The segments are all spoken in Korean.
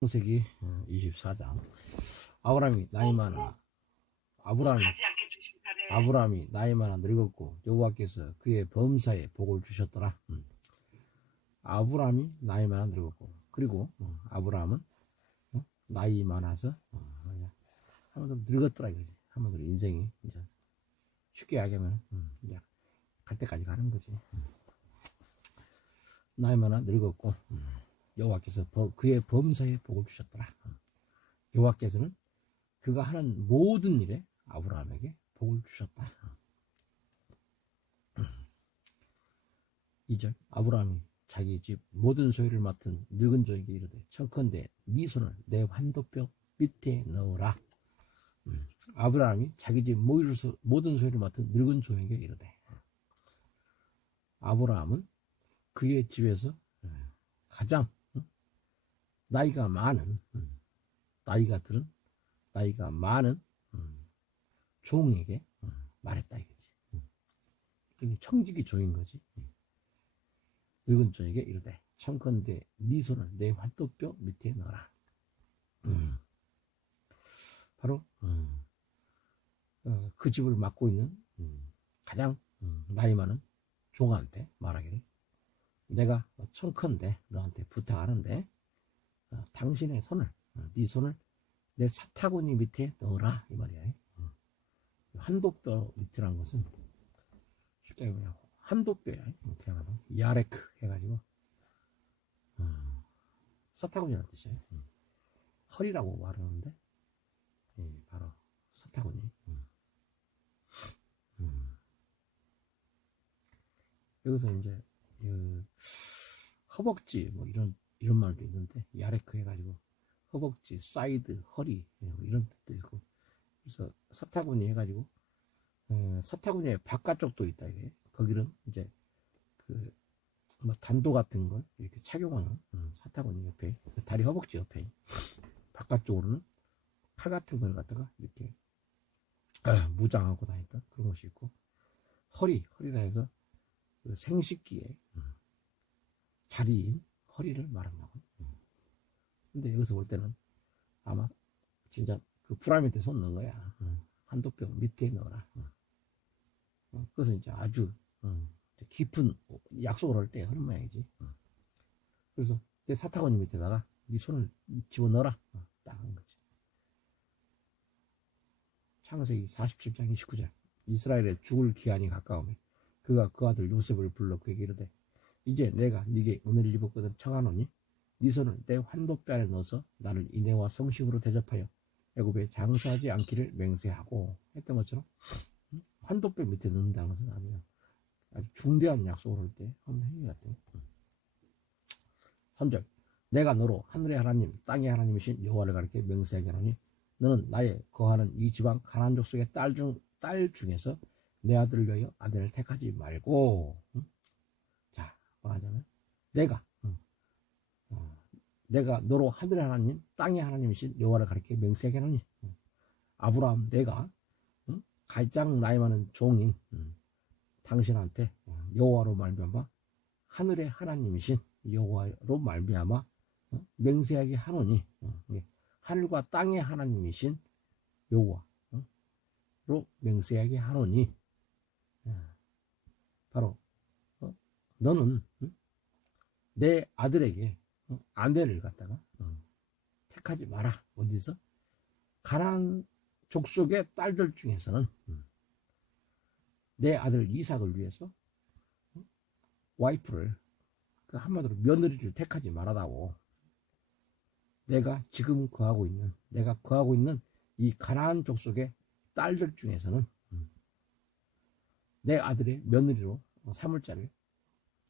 창세기 24장. 아브라함이 나이 많아 아브라함이 나이 많아 늙었고 여호와께서 그의 범사에 복을 주셨더라. 아브라함이 나이 많아 늙었고, 그리고 아브라함은 나이 많아서 한번 늙었더라 이거지. 한번 인생이 이제 쉽게 얘기하면 이제 갈 때까지 가는 거지. 나이 많아 늙었고 여호와께서 그의 범사에 복을 주셨더라. 여호와께서는 그가 하는 모든 일에 아브라함에게 복을 주셨다. 2절. 아브라함이 자기 집 모든 소유를 맡은 늙은 종에게 이르되 청컨대 네 손을 내 환도뼈 밑에 넣어라. 아브라함이 자기 집 모든 소유를 맡은 늙은 종에게 이르되, 아브라함은 그의 집에서 가장 나이가 많은 나이가 많은 종에게 말했다 이거지. 청지기 종인 거지. 늙은 종에게 이르되 청컨대 네 손을 내 환도뼈 밑에 넣어라. 바로 그 집을 맡고 있는 가장 나이 많은 종한테 말하기를, 내가 청컨대 너한테 부탁하는데 당신의 손을, 네 손을 내 사타구니 밑에 넣어라 이 말이야. 환도뼈 밑이라는 것은 쉽게 그냥 환도뼈야. 그냥 야레크 해가지고 사타구니라는 뜻이에요. 허리라고 말하는데 바로 사타구니. 여기서 이제 허벅지 뭐 이런 말도 있는데, 야레크 해가지고 허벅지, 사이드, 허리 뭐 이런 뜻도 있고, 그래서 사타구니 해가지고 사타구니의 바깥쪽도 있다 이게. 거기는 이제 그 뭐 단도 같은 걸 이렇게 착용하는 사타구니 옆에, 다리 허벅지 옆에 바깥쪽으로는 칼 같은 걸 갖다가 이렇게 무장하고 다녔던 그런 것이 있고, 허리라 해서 그 생식기의 자리인 허리를 말한다고. 근데 여기서 볼 때는 아마 진짜 그 불화 밑에 손 넣은 거야. 한도뼈 밑에 넣어라. 그것은 이제 아주 깊은 약속을 할 때 하는 모양이지. 그래서 내 사타구니 밑에다가 네 손을 집어넣어라. 딱 한 거지. 창세기 47장 29절. 이스라엘의 죽을 기한이 가까우며 그가 그 아들 요셉을 불러 그에게 이르되, 이제 내가 네게 은혜를 입었거든 청하노니 네 손을 내 환도뼈 안에 넣어서 나를 인애와 성심으로 대접하여 애굽에 장사하지 않기를 맹세하고 했던 것처럼, 환도뼈 밑에 넣는다는 것은 아주 중대한 약속을 할 때 한번 해야 돼. 3절. 내가 너로 하늘의 하나님 땅의 하나님이신 여호와를 가리켜 맹세하게 하노니 너는 나의 거하는 이 지방 가나안 족속의 딸 중에서 내 아들을 위하여 아들을 택하지 말고. 자, 말하자면 내가 너로 하늘의 하나님 땅의 하나님이신 여호와를 가리켜 맹세하게 하노니, 아브라함 내가 가장 나이 많은 종인 당신한테 여호와로 말미암아 하늘의 하나님이신 여호와로 말미암아 맹세하게 하노니, 하늘과 땅의 하나님이신 여호와로 맹세하게 하노니, 바로 너는 내 아들에게 아내를 갖다가 택하지 마라. 어디서? 가나안 족속의 딸들 중에서는 내 아들 이삭을 위해서 와이프를, 그 한마디로 며느리를 택하지 말아다오. 내가 거하고 있는 이 가나안 족속의 딸들 중에서는 내 아들의 며느리로 삼을 자를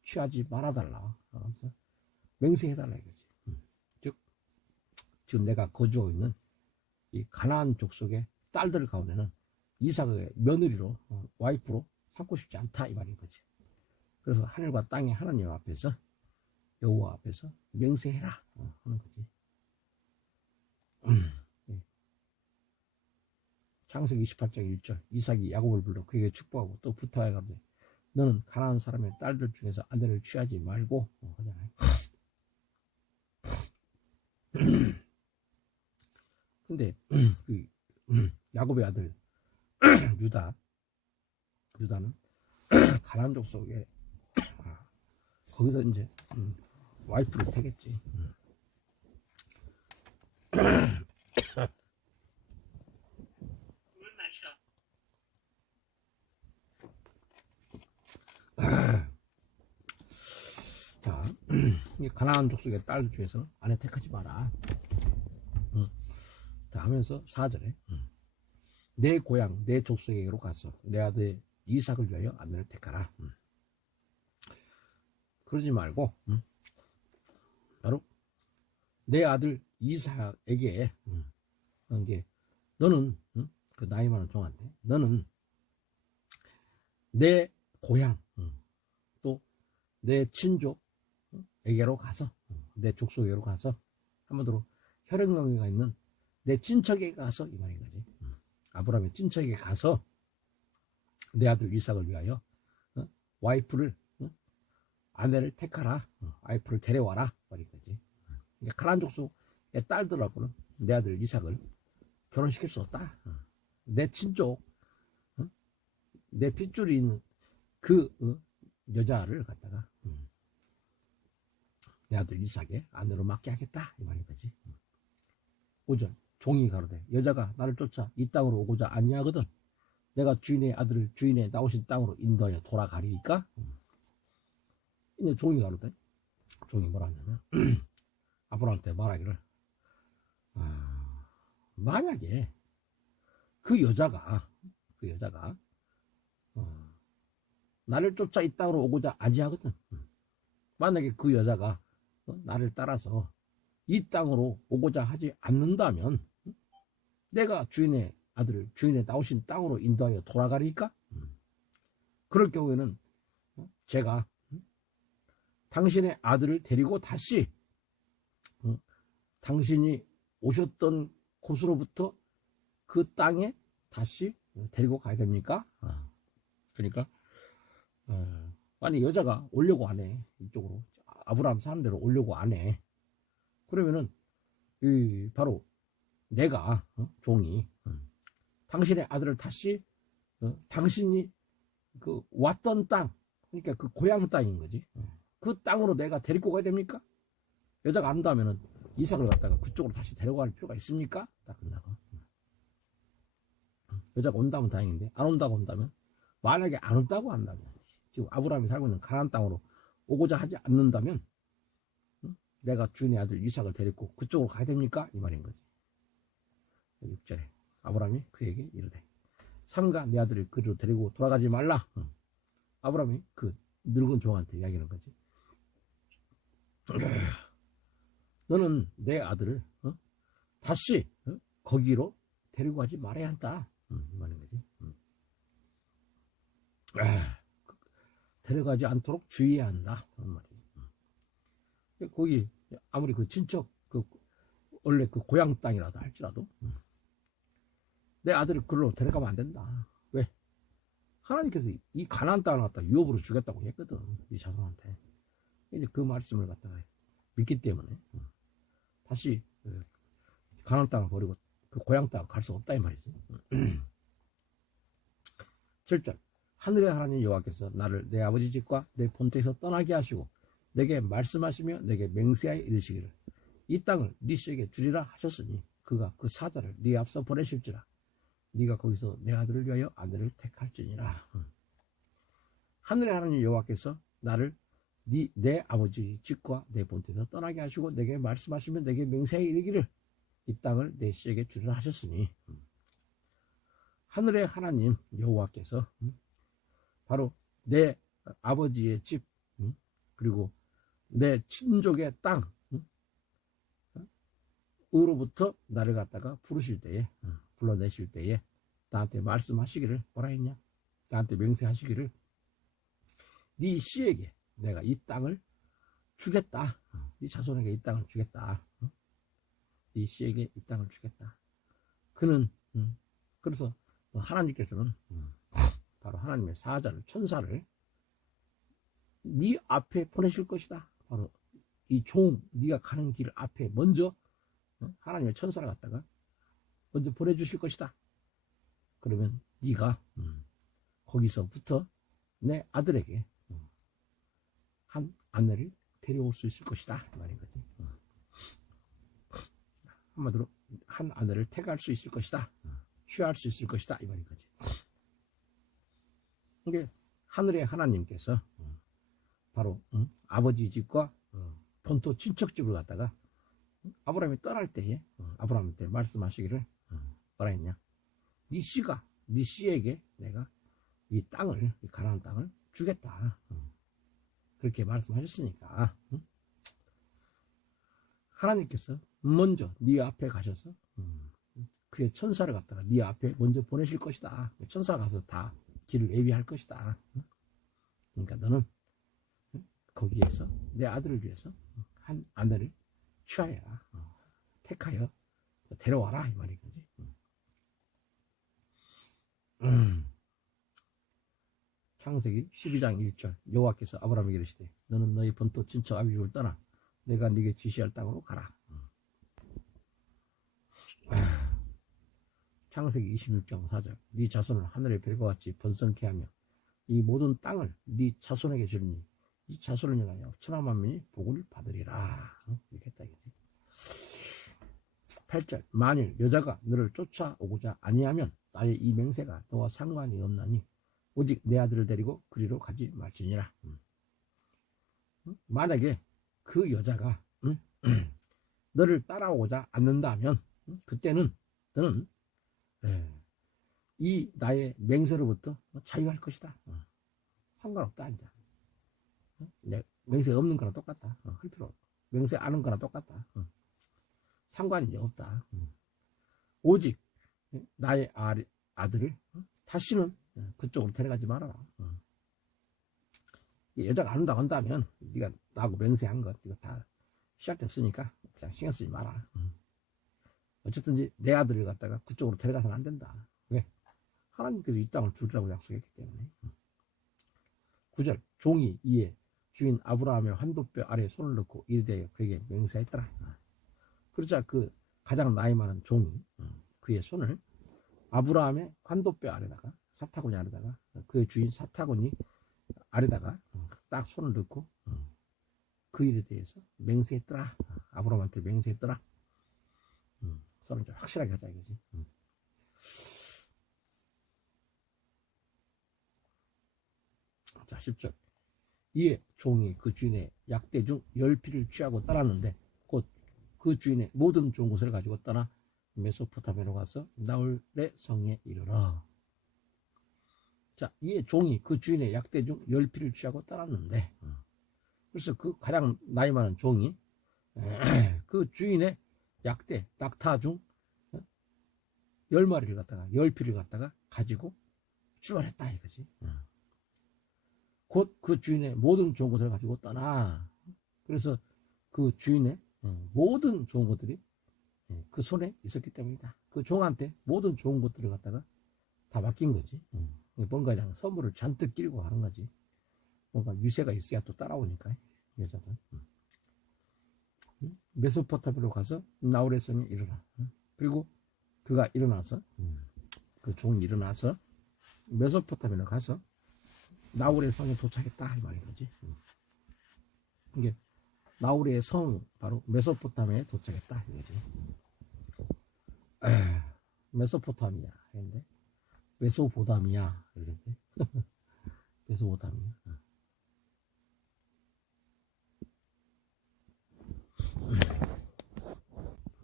취하지 말아달라. 그래서 맹세해달라 이거지. 즉 지금 내가 거주하고 있는 이 가나안 족속의 딸들 가운데는 이삭의 며느리로, 와이프로 삼고 싶지 않다 이 말인 거지. 그래서 하늘과 땅의 하나님 앞에서, 여호와 앞에서 맹세해라 하는 거지. 창세기 28장 1절. 이삭이 야곱을 불러 그에게 축복하고 또 부탁해 가로되 너는 가나안 사람의 딸들 중에서 아내를 취하지 말고 하잖아요. 근데 그 야곱의 아들 유다는 가나안 족속에 거기서 이제 와이프를 택했지. 물 마셔. 자, 가나안 족속의 딸 중에서 아내 택하지 마라. 자, 하면서 4절에 내 고향 내 족속에게로 가서 내 아들 이삭을 위하여 아내를 택하라. 그러지 말고 바로 내 아들 이삭에게 이게 너는 그 나이 많은 종한테 너는 내 고향 또 내 친족에게로 가서 내 족속에게로 가서 한마디로 혈연관계가 있는 내 친척에게 가서 이 말인 거지. 아브라함의 친척에게 가서 내 아들 이삭을 위하여 와이프를 아내를 택하라. 와이프를 데려와라 말인 거지. 그러니까 가나안 족속의 딸들하고는 내 아들 이삭을 결혼시킬 수 없다. 내 친족 내 핏줄이 있는 그 여자를 갖다가 내 아들 이삭의 아내로 맡게 하겠다 이 말인 거지. 5절 종이 가로되 여자가 나를 쫓아 이 땅으로 오고자 아니하거든 내가 주인의 아들을 주인의 나오신 땅으로 인도하여 돌아가리니까. 이제 종이 가로되 종이 뭐라 하냐면 아브라함한테 말하기를 만약에 그 여자가 나를 쫓아 이 땅으로 오고자 아니하거든. 만약에 그 여자가 나를 따라서 이 땅으로 오고자 하지 않는다면 내가 주인의 아들을 주인의 나오신 땅으로 인도하여 돌아가리까? 그럴 경우에는 제가 당신의 아들을 데리고 다시 당신이 오셨던 곳으로부터 그 땅에 다시 데리고 가야 됩니까? 그러니까 만약 여자가 오려고 안 해, 이쪽으로 아브라함 사람대로 오려고 안 해, 그러면은 바로 내가 종이 당신의 아들을 다시 당신이 그 왔던 땅, 그러니까 그 고향 땅인 거지. 그 땅으로 내가 데리고 가야 됩니까? 여자가 안 온다면은 이삭을 갖다가 그쪽으로 다시 데려갈 필요가 있습니까? 딱 끝나고. 여자가 온다면 다행인데 안 온다고 한다면, 만약에 안 온다고 한다면, 지금 아브라함이 살고 있는 가나안 땅으로 오고자 하지 않는다면 내가 주인의 아들 이삭을 데리고 그쪽으로 가야 됩니까? 이 말인 거지. 6절에 아브라함이 그에게 이르되 삼가 내 아들을 그리로 데리고 돌아가지 말라. 아브라함이 그 늙은 종한테 이야기하는 거지. 너는 내 아들을 다시 거기로 데리고 가지 말아야 한다. 이 말인 거지. 데려가지 않도록 주의해야 한다. 그런 말이지. 거기 아무리 그 친척 원래 그 고향 땅이라도 할지라도 내 아들을 그걸로 데려가면 안 된다. 왜? 하나님께서 이 가나안 땅을 갖다 유업으로 주겠다고 했거든, 이 자손한테. 이제 그 말씀을 갖다가 믿기 때문에 다시 가나안 땅을 버리고 그 고향 땅을 갈 수 없다 이 말이지. 7절 하늘의 하나님 여호와께서 나를 내 아버지 집과 내 본토에서 떠나게 하시고 내게 말씀하시며 내게 맹세하여 이르시기를 이 땅을 네 씨에게 주리라 하셨으니 그가 그 사자를 네 앞서 보내실지라 네가 거기서 내 아들을 위하여 아내를 택할지니라. 하늘의 하나님 여호와께서 나를 내 아버지 집과 내 본토에서 떠나게 하시고 내게 말씀하시며 내게 맹세하여 이르기를 이 땅을 내 씨에게 주리라 하셨으니, 하늘의 하나님 여호와께서 바로 내 아버지의 집 그리고 내 친족의 땅으로부터 나를 갖다가 부르실 때에, 불러내실 때에 나한테 말씀하시기를 뭐라 했냐? 나한테 맹세하시기를 네 씨에게 내가 이 땅을 주겠다. 네 자손에게 이 땅을 주겠다. 네 씨에게 이 땅을 주겠다. 그는 그래서 하나님께서는 바로 하나님의 사자를, 천사를 네 앞에 보내실 것이다. 바로 이 종, 네가 가는 길 앞에 먼저 하나님의 천사를 갖다가 먼저 보내주실 것이다. 그러면 네가 거기서부터 내 아들에게 한 아내를 데려올 수 있을 것이다 이 말인 거지. 한마디로 한 아내를 택할 수 있을 것이다. 취할 수 있을 것이다 이 말인 거지. 이게 하늘의 하나님께서 바로 아버지 집과 본토 친척 집을 갔다가 아브라함이 떠날 때에 아브라함한테 말씀하시기를 뭐라 했냐? 네 씨가 네 씨에게 내가 이 땅을, 이 가나안 땅을 주겠다. 그렇게 말씀하셨으니까 하나님께서 먼저 네 앞에 가셔서 그의 천사를 갖다가 네 앞에 먼저 보내실 것이다. 천사가 가서 다 길을 예비할 것이다. 그러니까 너는 거기에서 내 아들을 위해서 한 아내를 취하여라. 택하여 데려와라 이 말인 거지. 창세기 12장 1절 여호와께서 아브라함에게 이르시되 너는 너희 본토 친척 아비집을 떠나 내가 네게 지시할 땅으로 가라. 창세기 26장 4절 네 자손을 하늘의 별과 같이 번성케 하며 이 모든 땅을 네 자손에게 주리니 이 자손을 향하여 천하 만민이 복을 받으리라. 이렇게 했다 이거지. 8절 만일 여자가 너를 쫓아오고자 아니하면 나의 이 맹세가 너와 상관이 없나니 오직 내 아들을 데리고 그리로 가지 말지니라. 만약에 그 여자가 너를 따라오고자 않는다면 그때는 너는 이 나의 맹세로부터 자유할 것이다. 상관없다 이제. 맹세 없는 거나 똑같다. 할 필요 없고 맹세 안 하는 거나 똑같다. 상관이 이제 없다. 오직 나의 아들을 다시는 그쪽으로 데려가지 말아라. 여자가 안 온다고 한다면 네가 나하고 맹세한 것 이거 다 시작됐으니까 그냥 신경 쓰지 마라. 어쨌든지 내 아들을 갖다가 그쪽으로 데려가서는 안 된다. 왜? 하나님께서 이 땅을 주리라고 약속했기 때문에. 9절 종이 이에 주인 아브라함의 환도뼈 아래에 손을 넣고 이르되 그에게 맹세했더라. 그러자 그 가장 나이 많은 종이 그의 손을 아브라함의 환도뼈 아래다가 사타구니 아래다가 그의 주인 사타구니 아래다가 딱 손을 넣고 그 일에 대해서 맹세했더라. 아브라함한테 맹세했더라. 서로 좀 확실하게 하자 이거지. 자 10절 이에 종이 그 주인의 약대 중 10피를 취하고 떠났는데 곧 그 주인의 모든 좋은 것을 가지고 떠나 메소포타미아로 가서 나홀의 성에 이르러. 자, 이에 종이 그 주인의 약대 중 10피를 취하고 떠났는데 그래서 그 가장 나이 많은 종이 그 주인의 약대 낙타 중 10마리를 갖다가 10피를 갖다가 가지고 출발했다 이거지. 곧 그 주인의 모든 좋은 것을 가지고 떠나. 그래서 그 주인의 모든 좋은 것들이 그 손에 있었기 때문이다. 그 종한테 모든 좋은 것들을 갖다가 다 맡긴 거지. 뭔가 그냥 선물을 잔뜩 끼고 가는 거지. 뭔가 유세가 있어야 또 따라오니까 여자들. 메소포타미아로 가서 나홀의 성에 이르라. 그리고 그가 일어나서 그 종이 일어나서 메소포타미아로 가서 나홀의 성에 도착했다 이 말인 거지. 이게 나홀의 성 바로 메소포타미아에 도착했다 이거지. 메소포타미아 했는데 메소포타미아 이랬는데 메소포타미아.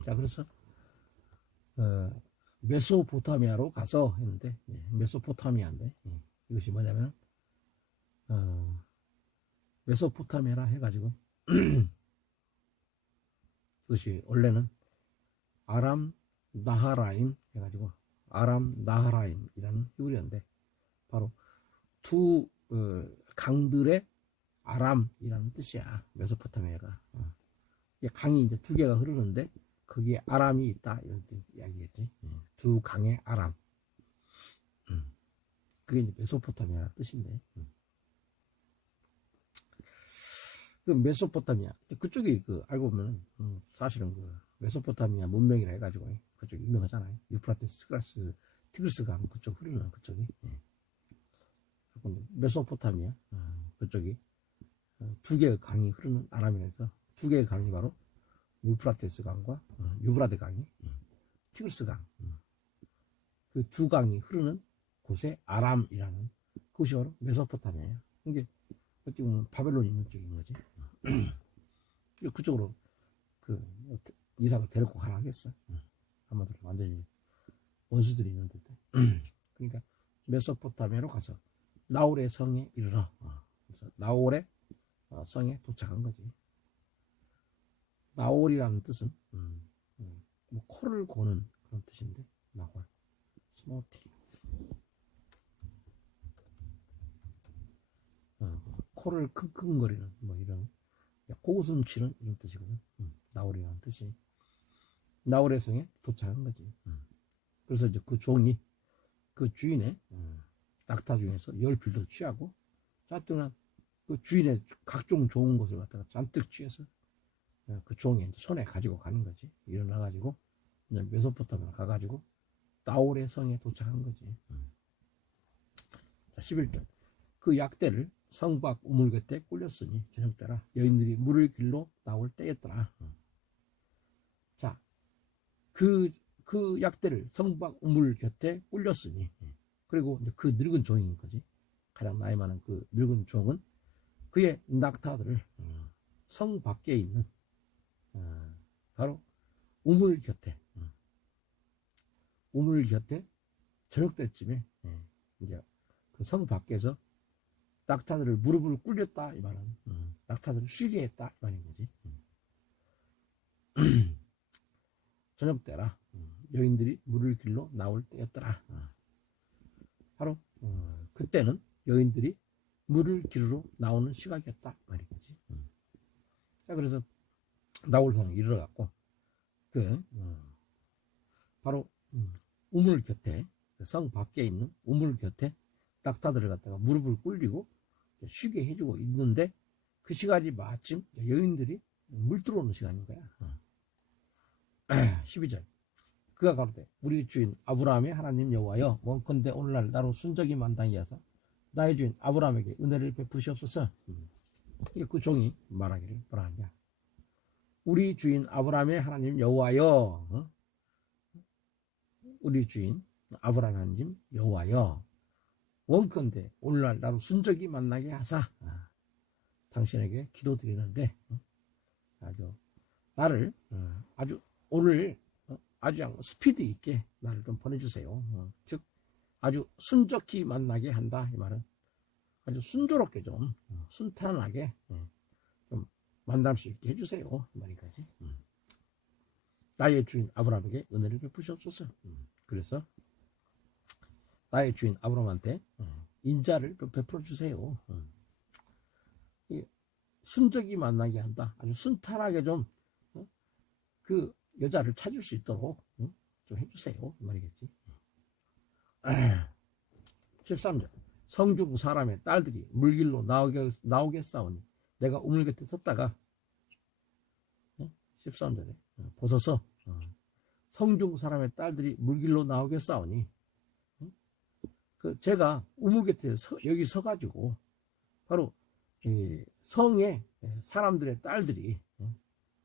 자 그래서 메소포타미아로 가서 했는데 메소포타미아인데 이것이 뭐냐면 메소포타미아라 해가지고 그것이 원래는 아람 나하라임 해가지고 아람 나하라임이라는 히브리어인데 바로 두 강들의 아람이라는 뜻이야. 메소포타미아가 강이 이제 두 개가 흐르는데 거기에 아람이 있다 이런 이야기겠지. 두 강의 아람. 그게 이제 메소포타미아 뜻인데. 그 메소포타미아 그쪽이 그 알고 보면 사실은 그 메소포타미아 문명이라 해가지고 그쪽 유명하잖아요. 유프라테스 티그리스강 그쪽 흐르는 그쪽이. 메소포타미아 그쪽이 두 개의 강이 흐르는 아람에서 두 개의 강이 바로 유프라테스 강과 유브라데 강이 티그리스 강 그 두 강이 흐르는 곳에 아람이라는 그것이 바로 메소포타미아예요. 이게 어떻게 보면 바벨론 있는 쪽인 거지. 그쪽으로 그 이삭을 데리고 가라 하겠어. 한마디로 완전히 원수들이 있는 데. 그러니까 메소포타미아로 가서 나홀의 성에 이르러. 그래서 나홀의 성에 도착한 거지. 나홀이라는 뜻은 뭐 코를 고는 그런 뜻인데 나홀, 스모티. 코를 킁킁거리는 뭐 이런 고웃음 치는 이런 뜻이거든. 나홀이라는 뜻이. 나홀의 성에 도착한 거지. 그래서 이제 그 종이 그 주인의 낙타 중에서 열필도 취하고 잔뜩 그 주인의 각종 좋은 것을 갖다가 잔뜩 취해서 그 종이 이제 손에 가지고 가는 거지. 일어나가지고 이제 메소포타미아 가가지고 나홀의 성에 도착한 거지. 자, 11절. 그 약대를 성 밖 우물 곁에 꿀렸으니 저녁 때라 여인들이 물을 길러 나올 때였더라. 자, 그 약대를 성 밖 우물 곁에 꿀렸으니 그리고 이제 그 늙은 종인 거지. 가장 나이 많은 그 늙은 종은 그의 낙타들을 성 밖에 있는 바로 우물 곁에 저녁 때쯤에 이제 그 성 밖에서 낙타들을 무릎을 꿇렸다 이 말은 낙타들을 쉬게 했다 이 말인 거지. 저녁 때라 여인들이 물을 길러 나올 때였더라. 바로 그때는 여인들이 물을 기르러 나오는 시각이었다 말인 거지. 자, 그래서 나홀성에 이르러 갔고 그 바로 우물 곁에 성 밖에 있는 우물 곁에 낙타들을 갖다가 무릎을 꿇리고 쉬게 해주고 있는데 그 시간이 마침 여인들이 물 들어오는 시간인 거야. 12절. 그가 가로되 우리 주인 아브라함의 하나님 여호와여 원컨대 오늘날 나로 순적이 만당히 하사 나의 주인 아브라함에게 은혜를 베푸시옵소서. 그 종이 말하기를 뭐라 하냐. 우리 주인 아브라함의 하나님 여호와여 우리 주인 아브라함 하나님 여호와여 원컨대 오늘날 나로 순적이 만나게 하사 당신에게 기도드리는데 아주 나를 아주 오늘 아주 스피드 있게 나를 좀 보내주세요. 즉 아주 순적히 만나게 한다 이 말은 아주 순조롭게 좀 순탄하게 좀 만날 수 있게 해주세요 이 말이까지. 나의 주인 아브라함에게 은혜를 베푸시옵소서. 그래서 나의 주인 아브라함한테 인자를 좀 베풀어 주세요. 순적이 만나게 한다. 아주 순탄하게 좀 그 여자를 찾을 수 있도록 좀 해주세요 이 말이겠지. 13절. 성중 사람의 딸들이 물길로 나오겠사오니 내가 우물 곁에 섰다가 13절에 보소서 성중 사람의 딸들이 물길로 나오겠사오니 제가 우물 곁에 여기 서가지고 바로 성의 사람들의 딸들이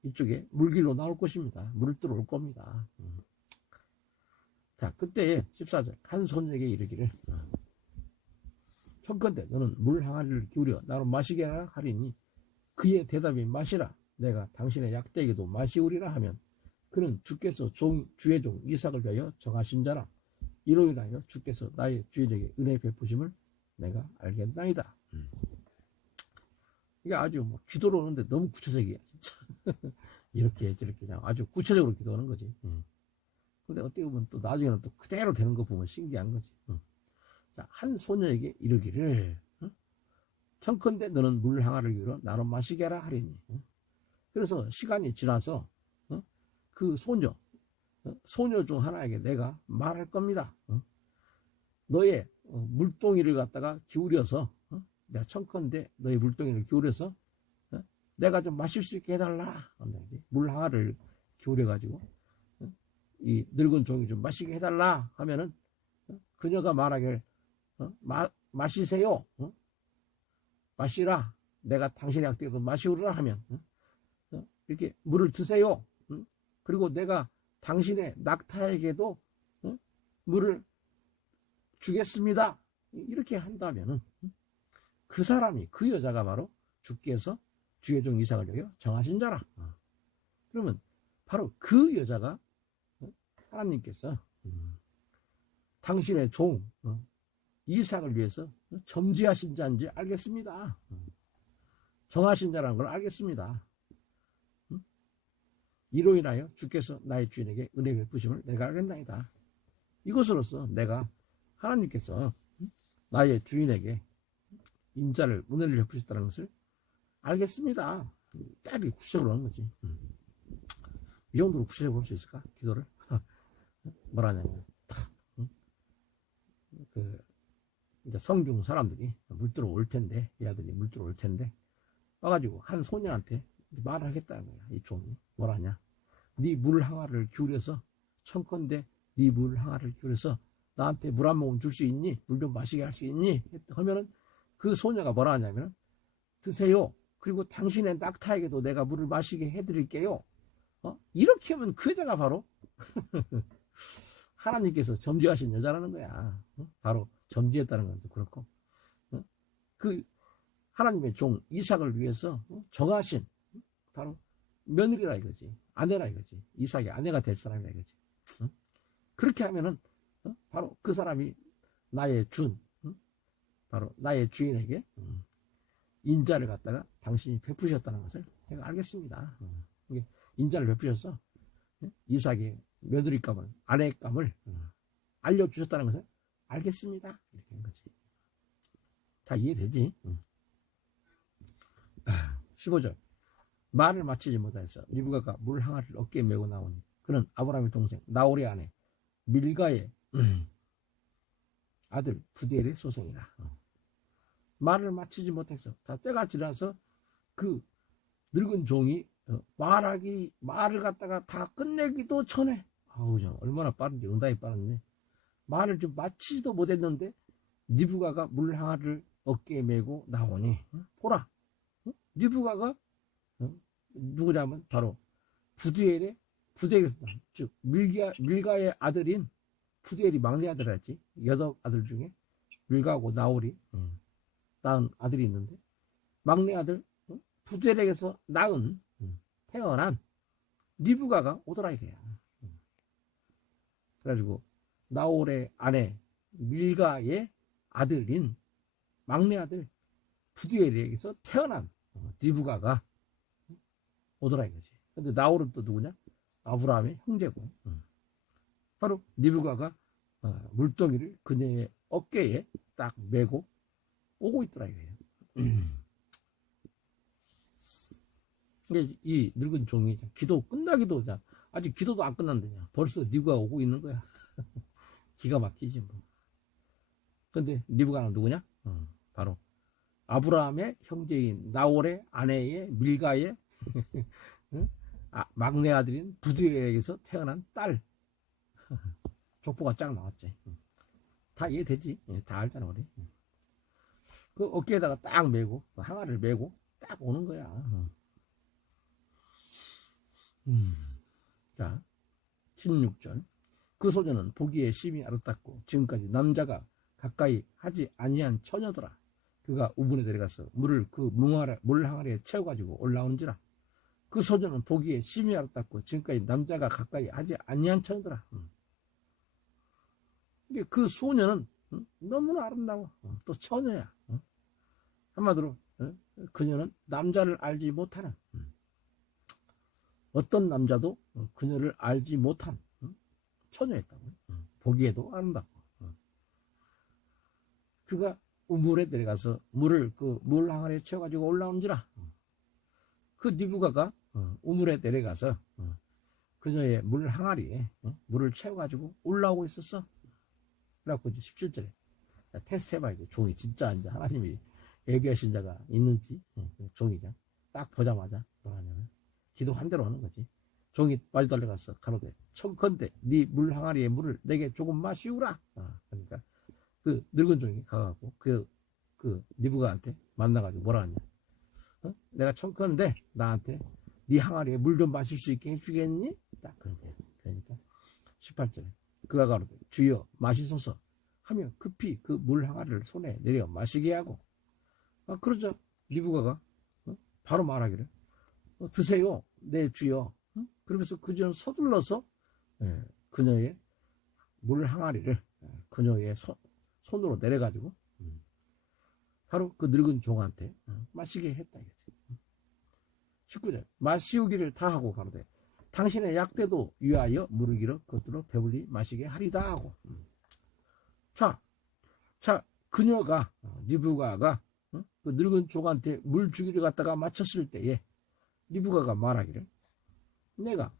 이쪽에 물길로 나올 것입니다. 물을 들어올 겁니다. 자, 그때 14절 한 소년에게 이르기를 청컨대 너는 물 항아리를 기울여 나로 마시게 하리니 그의 대답이 마시라 내가 당신의 약대에게도 마시우리라 하면 그는 주께서 주의 종 이삭을 위하여 정하신 자라 이로 인하여 주께서 나의 주인에게 은혜 베푸심을 내가 알겠나이다. 이게 아주 뭐 기도로 오는데 너무 구체적이야 진짜. 이렇게 저렇게 그냥 아주 구체적으로 기도하는 거지. 근데 어떻게 보면 또 나중에는 또 그대로 되는 거 보면 신기한 거지. 자, 한 소녀에게 이르기를 청컨대 너는 물 항아리를 기울여 나로 마시게 하라 하리니. 그래서 시간이 지나서 그 소녀 중 하나에게 내가 말할 겁니다. 너의 물동이를 갖다가 기울여서 내가 청컨대 너의 물동이를 기울여서 내가 좀 마실 수 있게 해달라. 물 항아리를 기울여가지고 이 늙은 종이 좀 마시게 해달라 하면은 그녀가 말하길 마시세요. 마시라. 내가 당신의 약대도 마시우라 하면 이렇게 물을 드세요. 그리고 내가 당신의 낙타에게도 물을 주겠습니다. 이렇게 한다면은 그 사람이 그 여자가 바로 주께서 주의 종 이삭을 위하여 정하신 자라. 그러면 바로 그 여자가 하나님께서 당신의 종 이삭을 위해서 점지하신 자인지 알겠습니다. 정하신 자라는 걸 알겠습니다. 이로 인하여 주께서 나의 주인에게 은혜 베푸심을 내가 알겠나이다. 이것으로서 내가 하나님께서 나의 주인에게 인자를 은혜를 베푸셨다는 것을 알겠습니다. 딱 이렇게 구체적으로 하는 거지. 이 정도로 구체적으로 볼 수 있을까? 기도를 뭐라냐면 이제 성중 사람들이 물들어 올 텐데, 이 아들이 물들어 올 텐데 와가지고 한 소녀한테 말을 하겠다는 거야. 이 종이 뭐라냐? 네 물 항아리를 기울여서 청컨대 네 물 항아리를 기울여서 나한테 물 한 모금 줄 수 있니? 물 좀 마시게 할 수 있니? 하면은 그 소녀가 뭐라 하냐면 드세요. 그리고 당신의 낙타에게도 내가 물을 마시게 해드릴게요. 이렇게 하면 그 여자가 바로 하나님께서 점지하신 여자라는 거야. 바로 점지했다는 것도 그렇고 그 하나님의 종 이삭을 위해서 정하신 바로 며느리라 이거지. 아내라 이거지. 이삭의 아내가 될 사람이라 이거지. 그렇게 하면은 바로 그 사람이 나의 바로 나의 주인에게 인자를 갖다가 당신이 베푸셨다는 것을 제가 알겠습니다. 이게 인자를 베푸셔서 이삭의 며느리감을, 아내감을 알려주셨다는 것을 알겠습니다. 이렇게 한 거지. 자, 이해되지? 15절. 말을 마치지 못해서 리브가가 물 항아리를 어깨에 메고 나오니 그는 아브라함의 동생 나홀의 아내 밀가의 아들 부디엘의 소생이라. 말을 마치지 못해서 자 때가 지나서 그 늙은 종이 말을 갖다가 다 끝내기도 전에 아우 저 얼마나 빠른지 응답이 빠른지 말을 좀 마치지도 못했는데 리브가가 물 항아리를 어깨에 메고 나오니 보라 리브가가 누구냐면 바로 부디엘 즉 밀가의 아들인 부디엘이 막내 아들이었지. 여덟 아들 중에 밀가하고 나홀이 낳은 아들이 있는데 막내 아들 부디엘에게서 태어난 리브가가 오더라 이거야. 그래가지고 나홀의 아내 밀가의 아들인 막내 아들 부디엘에게서 태어난 리브가가 오더라 이거지. 근데 나홀은 또 누구냐? 아브라함의 형제고 바로 리브가가 물동이를 그녀의 어깨에 딱 메고 오고 있더라 이거예요. 이 늙은 종이 기도 끝나기도 아직 기도도 안 끝난다냐. 벌써 리브가가 오고 있는 거야. 기가 막히지 뭐. 근데 리브가는 누구냐? 바로 아브라함의 형제인 나홀의 아내의 밀가의 막내 아들인 부디엘에게서 태어난 딸. 족보가 쫙 나왔지. 다 이해되지? 다 알잖아 우리. 그 어깨에다가 딱 메고 항아리를 메고 딱 오는 거야. 자 16절. 그 소녀는 보기에 심히 아름답고 지금까지 남자가 가까이 하지 아니한 처녀더라. 그가 우물에 내려가서 물을 그 물 항아리에 채워가지고 올라오는지라. 그 소녀는 보기에 심히 아름답고 지금까지 남자가 가까이 하지 아니한 처녀더라. 그 소녀는 너무나 아름다워. 또 처녀야. 한마디로 그녀는 남자를 알지 못하는 어떤 남자도 그녀를 알지 못한 처녀였다고. 보기에도 아름답고 그가 우물에 내려가서 물을 그 물 항아리에 채워가지고 올라온지라. 그 리브가가 우물에 내려가서 그녀의 물 항아리에 물을 채워가지고 올라오고 있었어. 그래갖고 이제 17절에 테스트 해봐. 이제 종이 진짜 이제 하나님이 예비하신 자가 있는지 종이가 딱 보자마자 뭐라냐면 기도 한 대로 하는 거지. 종이 빠져달려가서 가로되 청컨대 네 물 항아리에 물을 내게 조금 마시우라. 그러니까 그 늙은 종이 가갖고 그 리브가한테 만나가지고 뭐라 하냐. 내가 청컨대 나한테 네 항아리에 물 좀 마실 수 있게 해주겠니? 딱 그러니까 18절에 그가 가로되 주여 마시소서 하며 급히 그 물 항아리를 손에 내려 마시게 하고 그러자 리브가가 바로 말하기를 드세요 내 주여. 그러면서 그저 서둘러서 그녀의 물 항아리를 그녀의 손으로 내려가지고 바로 그 늙은 종한테 마시게 했다 이거지. 19절 마시우기를 다하고 가로되 당신의 약대도 위하여 물을 길어 그것들로 배불리 마시게 하리다 하고. 자 그녀가 리브가가 그 늙은 종한테 물 주기를 갖다가 마쳤을 때에 리브가가 말하기를 내가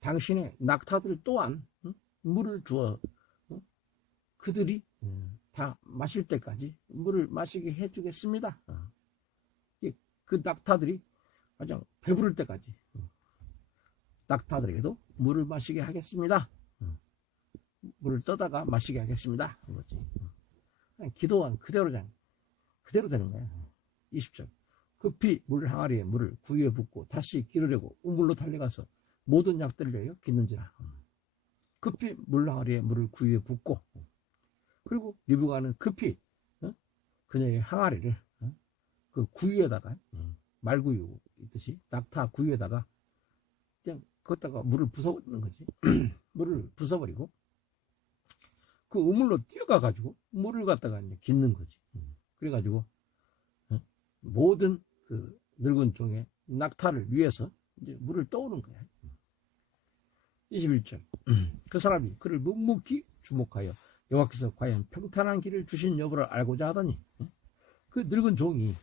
당신의 낙타들 또한 물을 주어 그들이 다 마실 때까지 물을 마시게 해주겠습니다. 그 낙타들이 가장 배부를 때까지 낙타들에게도 물을 마시게 하겠습니다. 물을 떠다가 마시게 하겠습니다. 그거지. 기도한 그대로 되는 거야. 20절 급히 물 항아리에 물을 구유에 붓고 다시 기르려고 우물로 달려가서 모든 약들을 내어 깃는지라. 급히 물 항아리에 물을 구유에 붓고 그리고 리브가는 급히 그녀의 항아리를 그 구유에다가 말구유 있듯이 낙타 구유에다가 그냥 거기다가 물을 부숴버리는 거지. 물을 부숴버리고 그 우물로 뛰어가 가지고 물을 갖다가 이제 깃는 거지. 그래가지고 모든 그 늙은 종의 낙타를 위해서 이제 물을 떠오는 거야. 21절 그 사람이 그를 묵묵히 주목하여 여호와께서 과연 평탄한 길을 주신 여부를 알고자 하더니 그 늙은 종이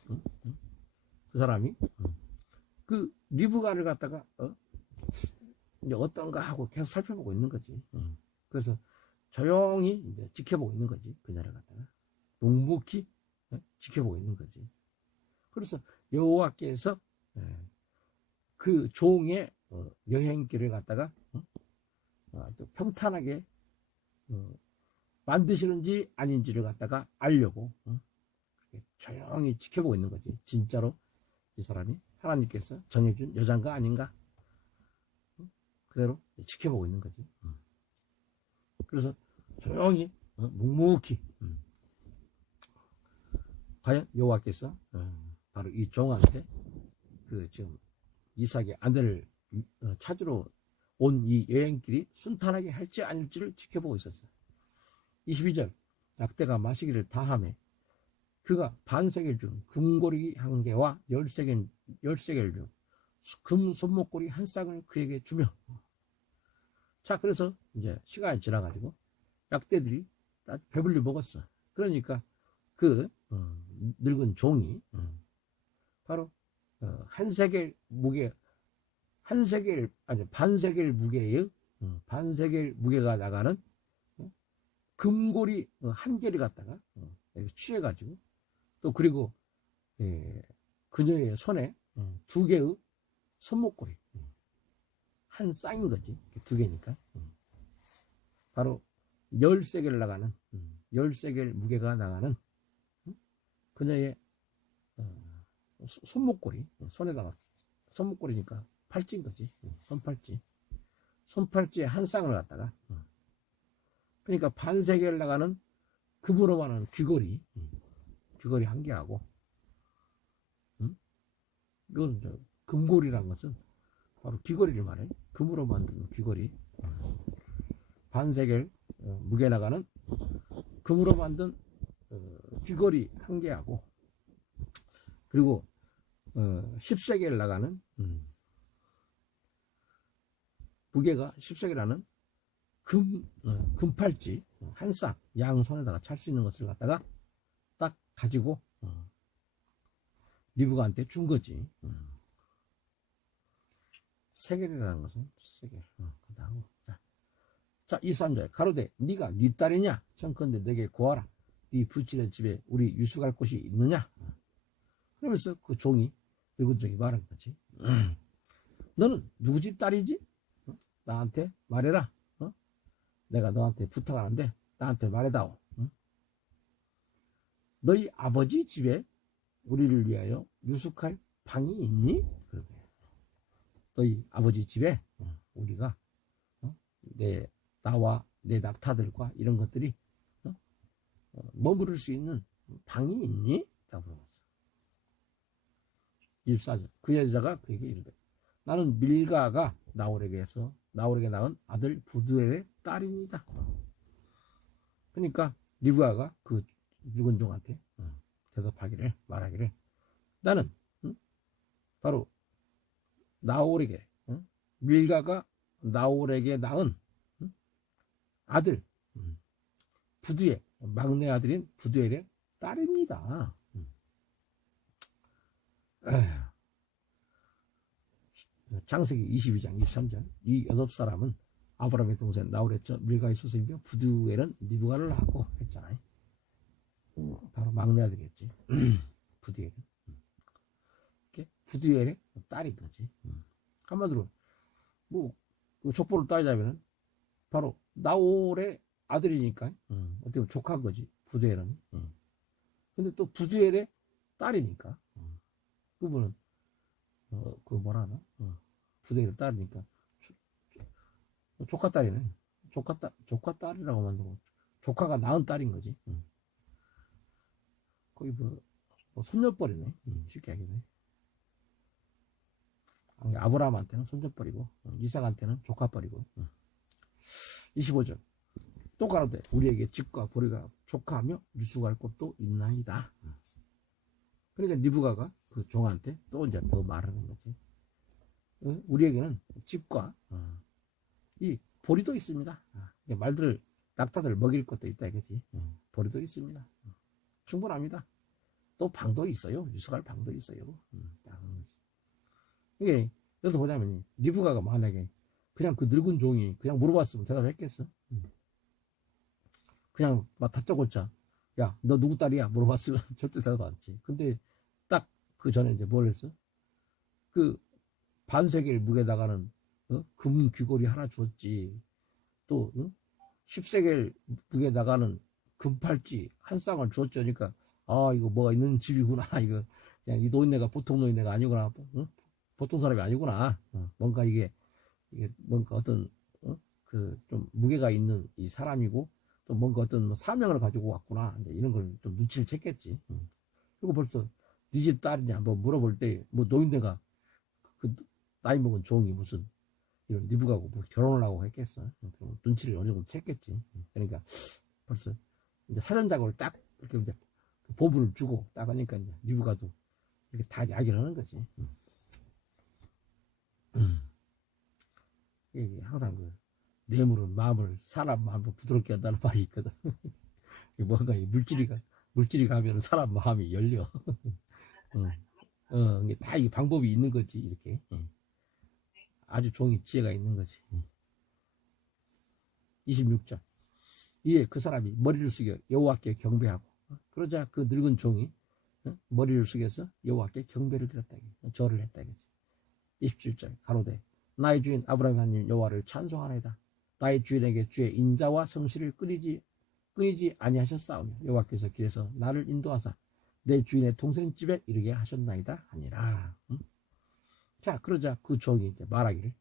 그 사람이 그 리브가를 갖다가 이제 어떤가 하고 계속 살펴보고 있는 거지. 그래서 조용히 이제 지켜보고 있는 거지. 그녀를 갖다가 묵묵히 지켜보고 있는 거지. 그래서 여호와께서 그 종의 여행길을 갖다가 평탄하게 만드시는지 아닌지를 갖다가 알려고 조용히 지켜보고 있는 거지. 진짜로 이 사람이 하나님께서 정해준 여자인가 아닌가 그대로 지켜보고 있는 거지. 그래서 조용히 묵묵히 과연 여호와께서 바로 이 종한테 그 지금 이삭의 아들을 찾으러 온 이 여행길이 순탄하게 할지 아닐지를 지켜보고 있었어요. 22절 낙대가 마시기를 다하매 그가 반세겔 중 금고리 한 개와 10세겔 중 금 손목고리 한 쌍을 그에게 주며. 자 그래서 이제 시간이 지나가지고 낙대들이 다 배불리 먹었어. 그러니까 그 늙은 종이 바로 반세겔 무게가 나가는 금고리 한 개를 갖다가 취해가지고 또 그리고 그녀의 손에 두 개의 손목고리 한 쌍인 거지. 두 개니까 바로 10세겔 나가는 10세겔 무게가 나가는 그녀의 손목고리 손에다가 손목고리니까 팔찌인 거지. 손팔찌에 한 쌍을 갖다가 그러니까 반세겔 나가는 금으로 많은 귀걸이 한 개하고 이건 금고리란 것은 바로 귀걸이를 말해. 금으로 만든 귀걸이 반세겔 무게 나가는 금으로 만든 귀걸이 한 개하고 그리고 10세겔 나가는 무게가 10세겔 나는 금팔찌 한 쌍 양손에다가 찰 수 있는 것을 갖다가 딱 가지고 리브가한테 준 거지. 세겔이라는 것은 세겔. 그다음 자 23절 가로되 네가 네 딸이냐 청컨대 내게 구하라 네 부친의 집에 우리 유숙할 곳이 있느냐. 그러면서 그 종이 늙은 종이 말한 거지. 너는 누구 집 딸이지? 나한테 말해라. 내가 너한테 부탁하는데 나한테 말해다오. 너희 아버지 집에 우리를 위하여 유숙할 방이 있니? 너희 아버지 집에 우리가 나와 내 낙타들과 이런 것들이 머무를 수 있는 방이 있니? 라고 물어봤어. 14절. 그 여자가 그에게 이르되 나는 밀가가 나홀에게 낳은 아들 부두엘의 딸입니다. 그러니까 리브가가 그 늙은 종한테 말하기를 나는 바로 나홀에게 밀가가 나홀에게 낳은 아들 부두엘 막내 아들인 부두엘의 딸입니다. 창세기 22장 23절. 이 8사람은 아브라함의 동생 나홀의 처 밀가의 소생이며 부두엘은 리브가를 낳았고 했잖아요. 바로 막내 아들이었지. 부두엘은 부두엘의 딸인 거지. 한마디로 뭐 족보를 따지자면 바로 나홀의 아들이니까 어떻게 보면 조카인 거지. 부두엘은. 근데 또 부두엘의 딸이니까 그분은 그 뭐라 하나? 부두엘의 딸이니까 조카 딸이네. 조카 딸이라고 만들고 조카가 낳은 딸인 거지. 거의 뭐 손녀뻘이네. 쉽게 하겠네. 아브라함한테는 손녀뻘이고 이삭한테는 조카뻘이고. 25절. 또 가로되 우리에게 집과 보리가 조카하며 유숙할 곳도 있나이다. 그러니까 리브가가 그 종한테 또 이제 더 말하는 거지. 우리에게는 집과 이 보리도 있습니다. 말들 낙타들 먹일 것도 있다 이거지. 보리도 있습니다. 충분합니다. 또 방도 있어요. 유숙할 방도 있어요. 이게 여기서 보자면 리브가가 만약에 그냥 그 늙은 종이 그냥 물어봤으면 대답했겠어? 그냥 막 다짜고짜 야 너 누구 딸이야 물어봤으면 절대 대답 안 했지. 근데 딱 그 전에 이제 뭘 했어? 그 반세겔 무게 나가는 금 귀걸이 하나 줬지. 또 10세겔 무게 나가는 금팔찌 한 쌍을 줬죠. 그러니까 아 이거 뭐가 있는 집이구나. 이거 그냥 이 노인네가 보통 노인네가 아니구나. 보통 사람이 아니구나. 뭔가 이게 뭔가 어떤 그 좀 무게가 있는 이 사람이고 또 뭔가 어떤 뭐 사명을 가지고 왔구나. 이제 이런 걸 좀 눈치를 챘겠지. 그리고 벌써 네 집 딸이냐 뭐 물어볼 때 뭐 노인네가 그 나이 먹은 종이 무슨 이런 리브가고 뭐 결혼을 하고 했겠어. 눈치를 어느 정도 챘겠지. 그러니까 벌써 이제 사전작업을 딱 이렇게 이제 보부를 주고 딱 하니까 이제 리브가도 이렇게 다 이야기를 하는 거지. 이게 항상 그 뇌물은 사람 마음을 부드럽게 한다는 말이 있거든. 뭔가 물질이 가면 사람 마음이 열려. 이게 다 이 방법이 있는 거지 이렇게. 아주 종이 지혜가 있는 거지. 26절. 이에 그 사람이 머리를 숙여 여호와께 경배하고 그러자 그 늙은 종이 머리를 숙여서 여호와께 경배를 드렸다. 절을 했다. 27절. 가로되 나의 주인 아브라함 하나님 여호와를 찬송하나이다. 나의 주인에게 주의 인자와 성실을 끊이지 아니하셨사오며 여호와께서 길에서 나를 인도하사 내 주인의 동생 집에 이르게 하셨나이다 하니라. 자, 그러자 그 종이 이제 말하기를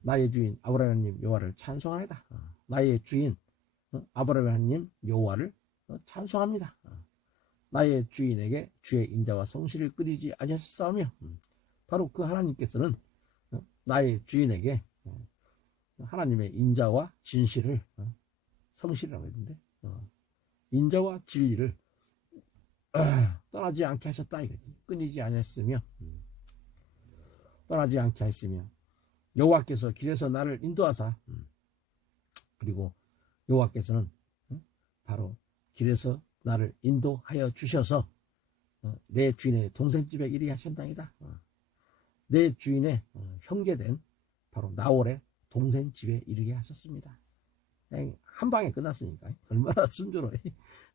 나의 주인 아브라함 하나님 여호와를 찬송하나이다. 나의 주인 아브라함 하나님 여호와를 찬송합니다. 나의 주인에게 주의 인자와 성실을 끊이지 아니하셨사오며 바로 그 하나님께서는 나의 주인에게 하나님의 인자와 진실을 성실이라고 했는데 인자와 진리를 떠나지 않게 하셨다 이거지. 끊이지 않았으며 떠나지 않게 하시며 여호와께서 길에서 나를 인도하사 그리고 여호와께서는 바로 길에서 나를 인도하여 주셔서 내 주인의 동생 집에 이르게 하셨나이다. 내 주인의 형제된 바로 나홀의 동생 집에 이르게 하셨습니다. 한 방에 끝났으니까 얼마나 순조로워.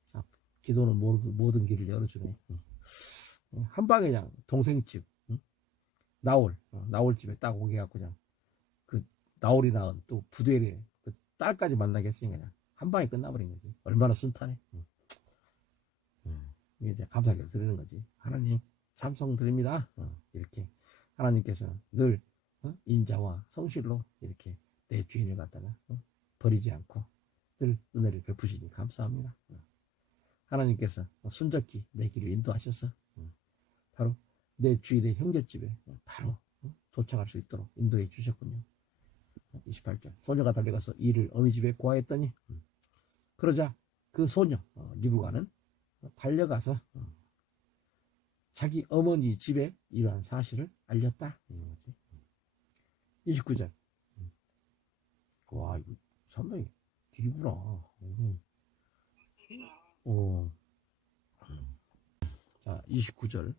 자, 기도는 모든 길을 열어주네. 한 방에 그냥 동생 집 나올집에 딱 오게 해갖고 그냥 그 나올이 낳은 또 부두엘의 그 딸까지 만나게 했으니까 그냥 한 방에 끝나버린 거지. 얼마나 순탄해. 이게 이제 감사하게 드리는 거지. 하나님 찬송 드립니다. 이렇게 하나님께서 늘 인자와 성실로 이렇게 내 주인을 갖다가 버리지 않고 늘 은혜를 베푸시니 감사합니다. 하나님께서 순적히 내 길을 인도하셔서 바로 내 주일의 형제집에 바로 도착할 수 있도록 인도해 주셨군요. 28절 소녀가 달려가서 이를 어미 집에 고하였더니 그러자 그 소녀 리브가는 달려가서 자기 어머니 집에 이러한 사실을 알렸다. 29절 와 이거 상당히 길구나. 자 29절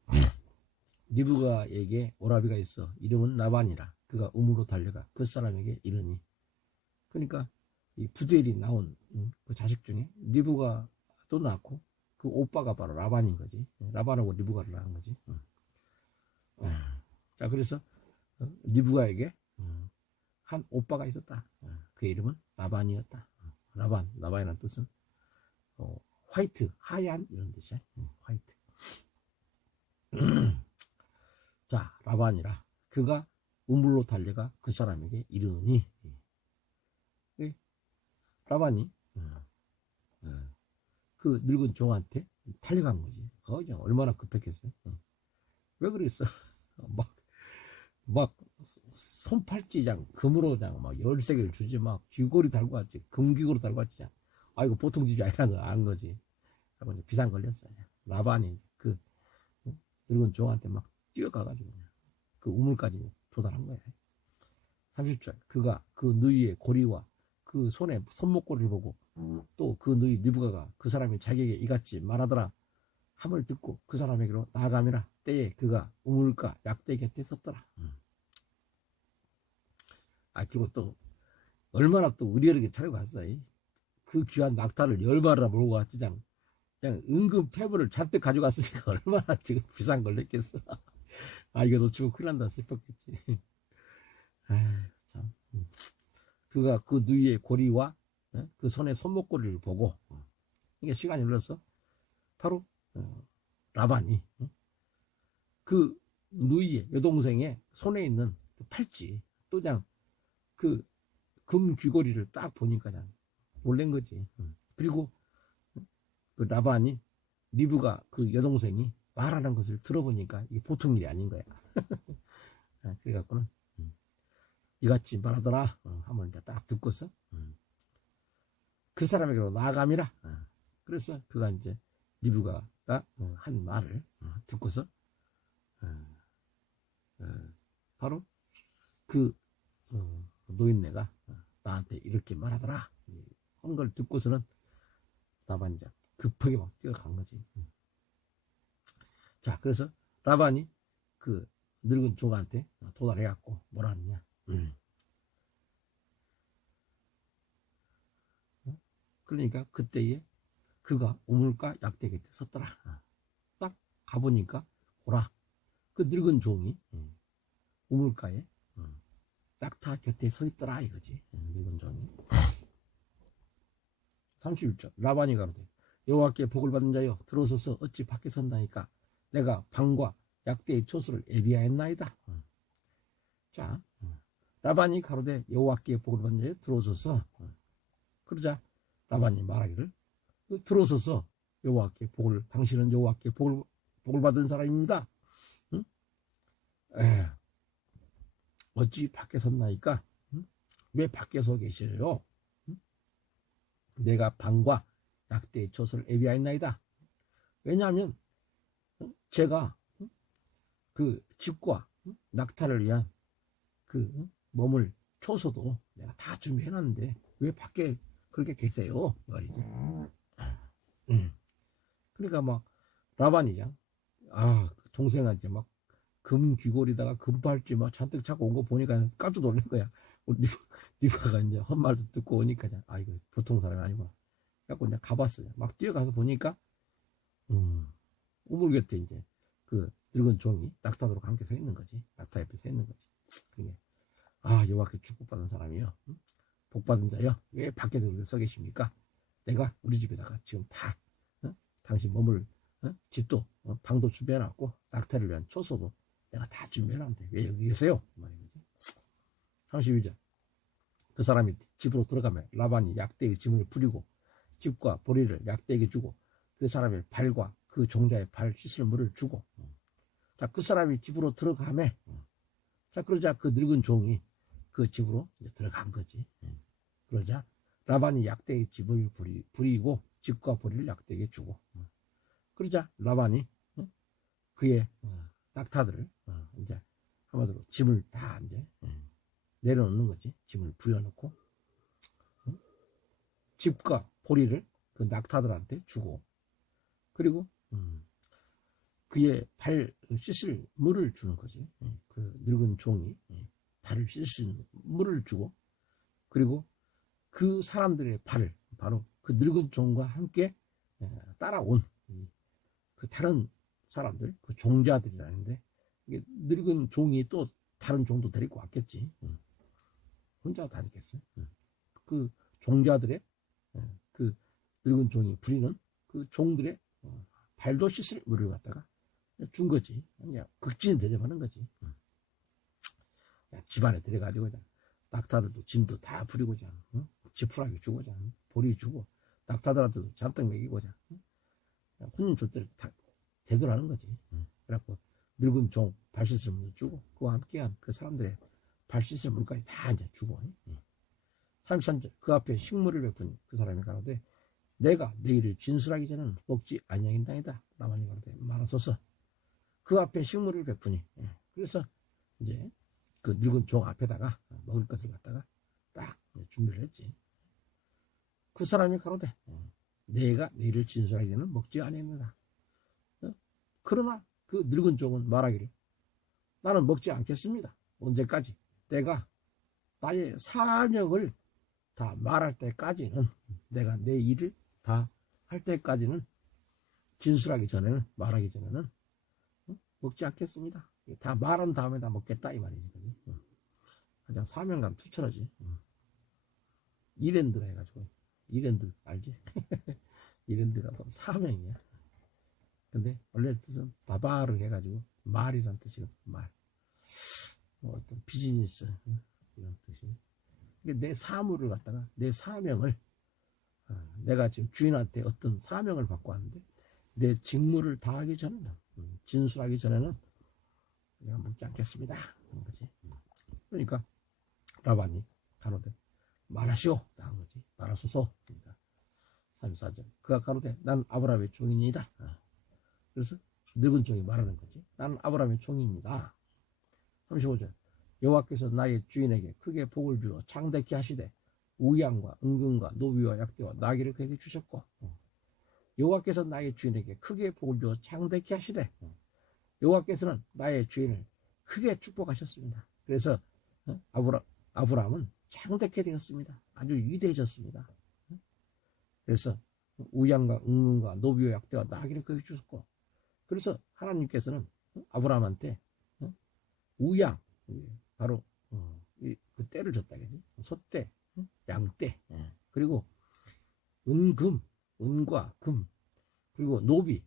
리브가에게 오라비가 있어 이름은 나반이라 그가 우물로 달려가 그 사람에게 이르니 그러니까 이 부두엘이 나온 그 자식 중에 리브가도 낳고 그 오빠가 바로 라반인 거지. 라반하고 리브가를 낳은 거지. 자 그래서 리브가에게 한 오빠가 있었다. 그 이름은 라반이었다. 라반이라는 뜻은 화이트, 하얀 이런 뜻이야. 화이트. 자 라반이라 그가 우물로 달려가 그 사람에게 이르니 라반이 그 늙은 종한테 달려간 거지. 그냥 얼마나 급했겠어요. 왜 그랬어? 막 손팔찌장 금으로 그냥 막 13개를 주지. 막 귀걸이 달고 왔지. 금귀걸이 달고 왔지. 아 이거 보통 집이 아니라는 거 아는 거지. 하고 이제 비상 걸렸어요. 라반이 그 늙은 종한테 막 뛰어가가지고 그 우물까지 도달한 거야. 30절 그가 그 누이의 고리와 그 손에 손목고리를 보고 또 그 누이 리브가가 그 사람이 자기에게 이같이 말하더라 함을 듣고 그 사람에게로 나아가미라 때에 그가 우물가 약대 곁에 섰더라. 그리고 또 얼마나 또 의리하게 차리고 갔어. 그 귀한 낙타를 열마리나 몰고 왔지. 그냥 은근 패브를 잔뜩 가져갔으니까 얼마나 지금 비싼 걸 냈겠어. 이거 놓치고 큰일 난다 싶었겠지. 참. 그가 그 누이의 고리와 그 손의 손목고리를 보고 이게 시간이 흘러서 바로 라반이 그 누이의 여동생의 손에 있는 팔찌 또 그냥 그 금 귀걸이를 딱 보니까 그냥 놀란 거지. 그리고 그 라반이 리브가 그 여동생이 말하는 것을 들어보니까 이게 보통 일이 아닌 거야. 그래갖고는 이같이 말하더라 하면 이제 딱 듣고서 그 사람에게로 나아감이라. 그래서 그가 이제 리브가가 한 말을 듣고서 바로 그 노인네가 나한테 이렇게 말하더라 한 걸 듣고서는 라반이 급하게 막 뛰어간 거지. 자 그래서 라반이 그 늙은 종한테 도달해갖고 뭐라 하느냐. 그러니까 그때에 그가 우물가 약대 곁에 섰더라. 딱 가보니까 보라 그 늙은 종이 우물가에 낙타 곁에 서 있더라 이거지. 늙은 종이. 31절 라반이 가로되 여호와께 복을 받은 자여 들어서서 어찌 밖에 선다니까 내가 방과 약대의 초소를 애비하였나이다. 자 라반이 가로되 여호와께 복을 받은 자여 들어서서 그러자 라반이 말하기를 들어서서 여호와께 복을 당신은 여호와께 복을 받은 사람입니다. 응? 어찌 밖에 섰나이까? 왜 밖에 서 계셔요? 내가 방과 약대의 초소를 애비하였나이다. 왜냐하면 제가 그 집과 낙타를 위한 그 머물 초소도 내가 다 준비해놨는데 왜 밖에 그렇게 계세요? 말이지. 그러니까 막 라반이냐 동생한테 막 금 귀걸이다가 금팔찌 막 잔뜩 차고 온 거 보니까 깜짝 놀란 거야. 리브가가 이제 헛말도 듣고 오니까 이거 보통 사람이 아니구나. 그래갖고 이제 가봤어요. 막 뛰어가서 보니까 우물 곁에 이제 그 늙은 종이 낙타들과 함께 서 있는 거지. 낙타 옆에 서 있는 거지. 그게 아, 여호와께 축복받은 사람이요, 복받은 자여, 왜 밖에 서 계십니까? 내가 우리 집에다가 지금 다 당신 머물 집도 방도 준비해놨고 낙타를 위한 초소도 내가 다 준비해놨는데 왜 여기 계세요? 말이지. 32절. 그 사람이 집으로 들어가면 라반이 약대의 짐을 부리고 집과 보리를 약대에게 주고 그 사람의 발과 그 종자의 발 씻을 물을 주고. 자, 그 사람이 집으로 들어가면, 자, 그러자 그 늙은 종이 그 집으로 이제 들어간 거지. 그러자 라반이 약대의 집을 부리고 집과 보리를 약대에게 주고. 그러자 라반이 그의 낙타들을 이제 한마디로 짐을 다 이제 내려놓는 거지. 짐을 부려놓고 집과 보리를 그 낙타들한테 주고, 그리고 그의 발 씻을 물을 주는 거지. 그 늙은 종이 발을 씻을 물을 주고, 그리고 그 사람들의 발을 바로 그 늙은 종과 함께 따라온 그 다른 사람들, 그 종자들이라는데, 이게 늙은 종이 또 다른 종도 데리고 왔겠지. 혼자 다녔겠어. 그 종자들의 그 늙은 종이 부리는 그 종들의 발도 씻을 물을 갖다가 준 거지. 그냥 극진히 대접하는 거지. 집안에 들어가지고 낙타들도 짐도 다 부리고자, 지푸라기 주고자, 보리 주고, 낙타들한테도 잔뜩 먹이고자, 혼인 줬대를 다 제대로 하는 거지. 그래갖고 늙은 종 발 씻을 물 주고, 그와 함께한 그 사람들의 발 씻을 물까지 다 이제 주고. 33절. 그 앞에 식물을 베푼 그 사람이 가로되 내가 내일을 진술하기 전에는 먹지 아니하겠나이다. 나만이 가로되 말하소서. 그 앞에 식물을 베푸니. 그래서 이제 그 늙은 종 앞에다가 먹을 것을 갖다가 딱 준비를 했지. 그 사람이 가로되 내가 내일을 진술하기 전에는 먹지 아니하겠나이다. 그러나 그 늙은 종은 말하기를 나는 먹지 않겠습니다. 언제까지? 내가 나의 사명을 다 말할 때까지는, 내가 내 일을 다 할 때까지는, 진술하기 전에는, 말하기 전에는 먹지 않겠습니다. 다 말한 다음에 다 먹겠다 이 말이지. 그냥 사명감 투철하지. 이랜드라 해가지고, 이랜드 알지? 이랜드가 바로 사명이야. 근데 원래 뜻은 바바를 해가지고 말이란 뜻이거든. 말. 뭐 어떤 비즈니스 이런 뜻이. 내 사물을 갖다가, 내 사명을, 내가 지금 주인한테 어떤 사명을 받고 왔는데 내 직무를 다하기 전에는, 진술하기 전에는 내가 먹지 않겠습니다. 그런 거지. 그러니까 라반이 가로되 말하시오 한 거지. 말하소서. 그러니까 34절. 그가 가로되 난 아브라함의 종이니이다. 그래서 늙은 종이 말하는 거지. 나는 아브라함의 종입니다. 35절. 여호와께서 나의 주인에게 크게 복을 주어 창대케 하시되 우양과 은금과 노비와 약대와 나귀를 그에게 주셨고, 여호와께서 나의 주인에게 크게 복을 주어 창대케 하시되 여호와께서는 나의 주인을 크게 축복하셨습니다. 그래서 아브라함은 창대케 되었습니다. 아주 위대해졌습니다. 그래서 우양과 은금과 노비와 약대와 나귀를 그에게 주셨고, 그래서 하나님께서는 아브라함한테 우양, 바로 그 떼를 줬다 그지? 소떼, 양떼, 그리고 은금, 은과 금, 그리고 노비,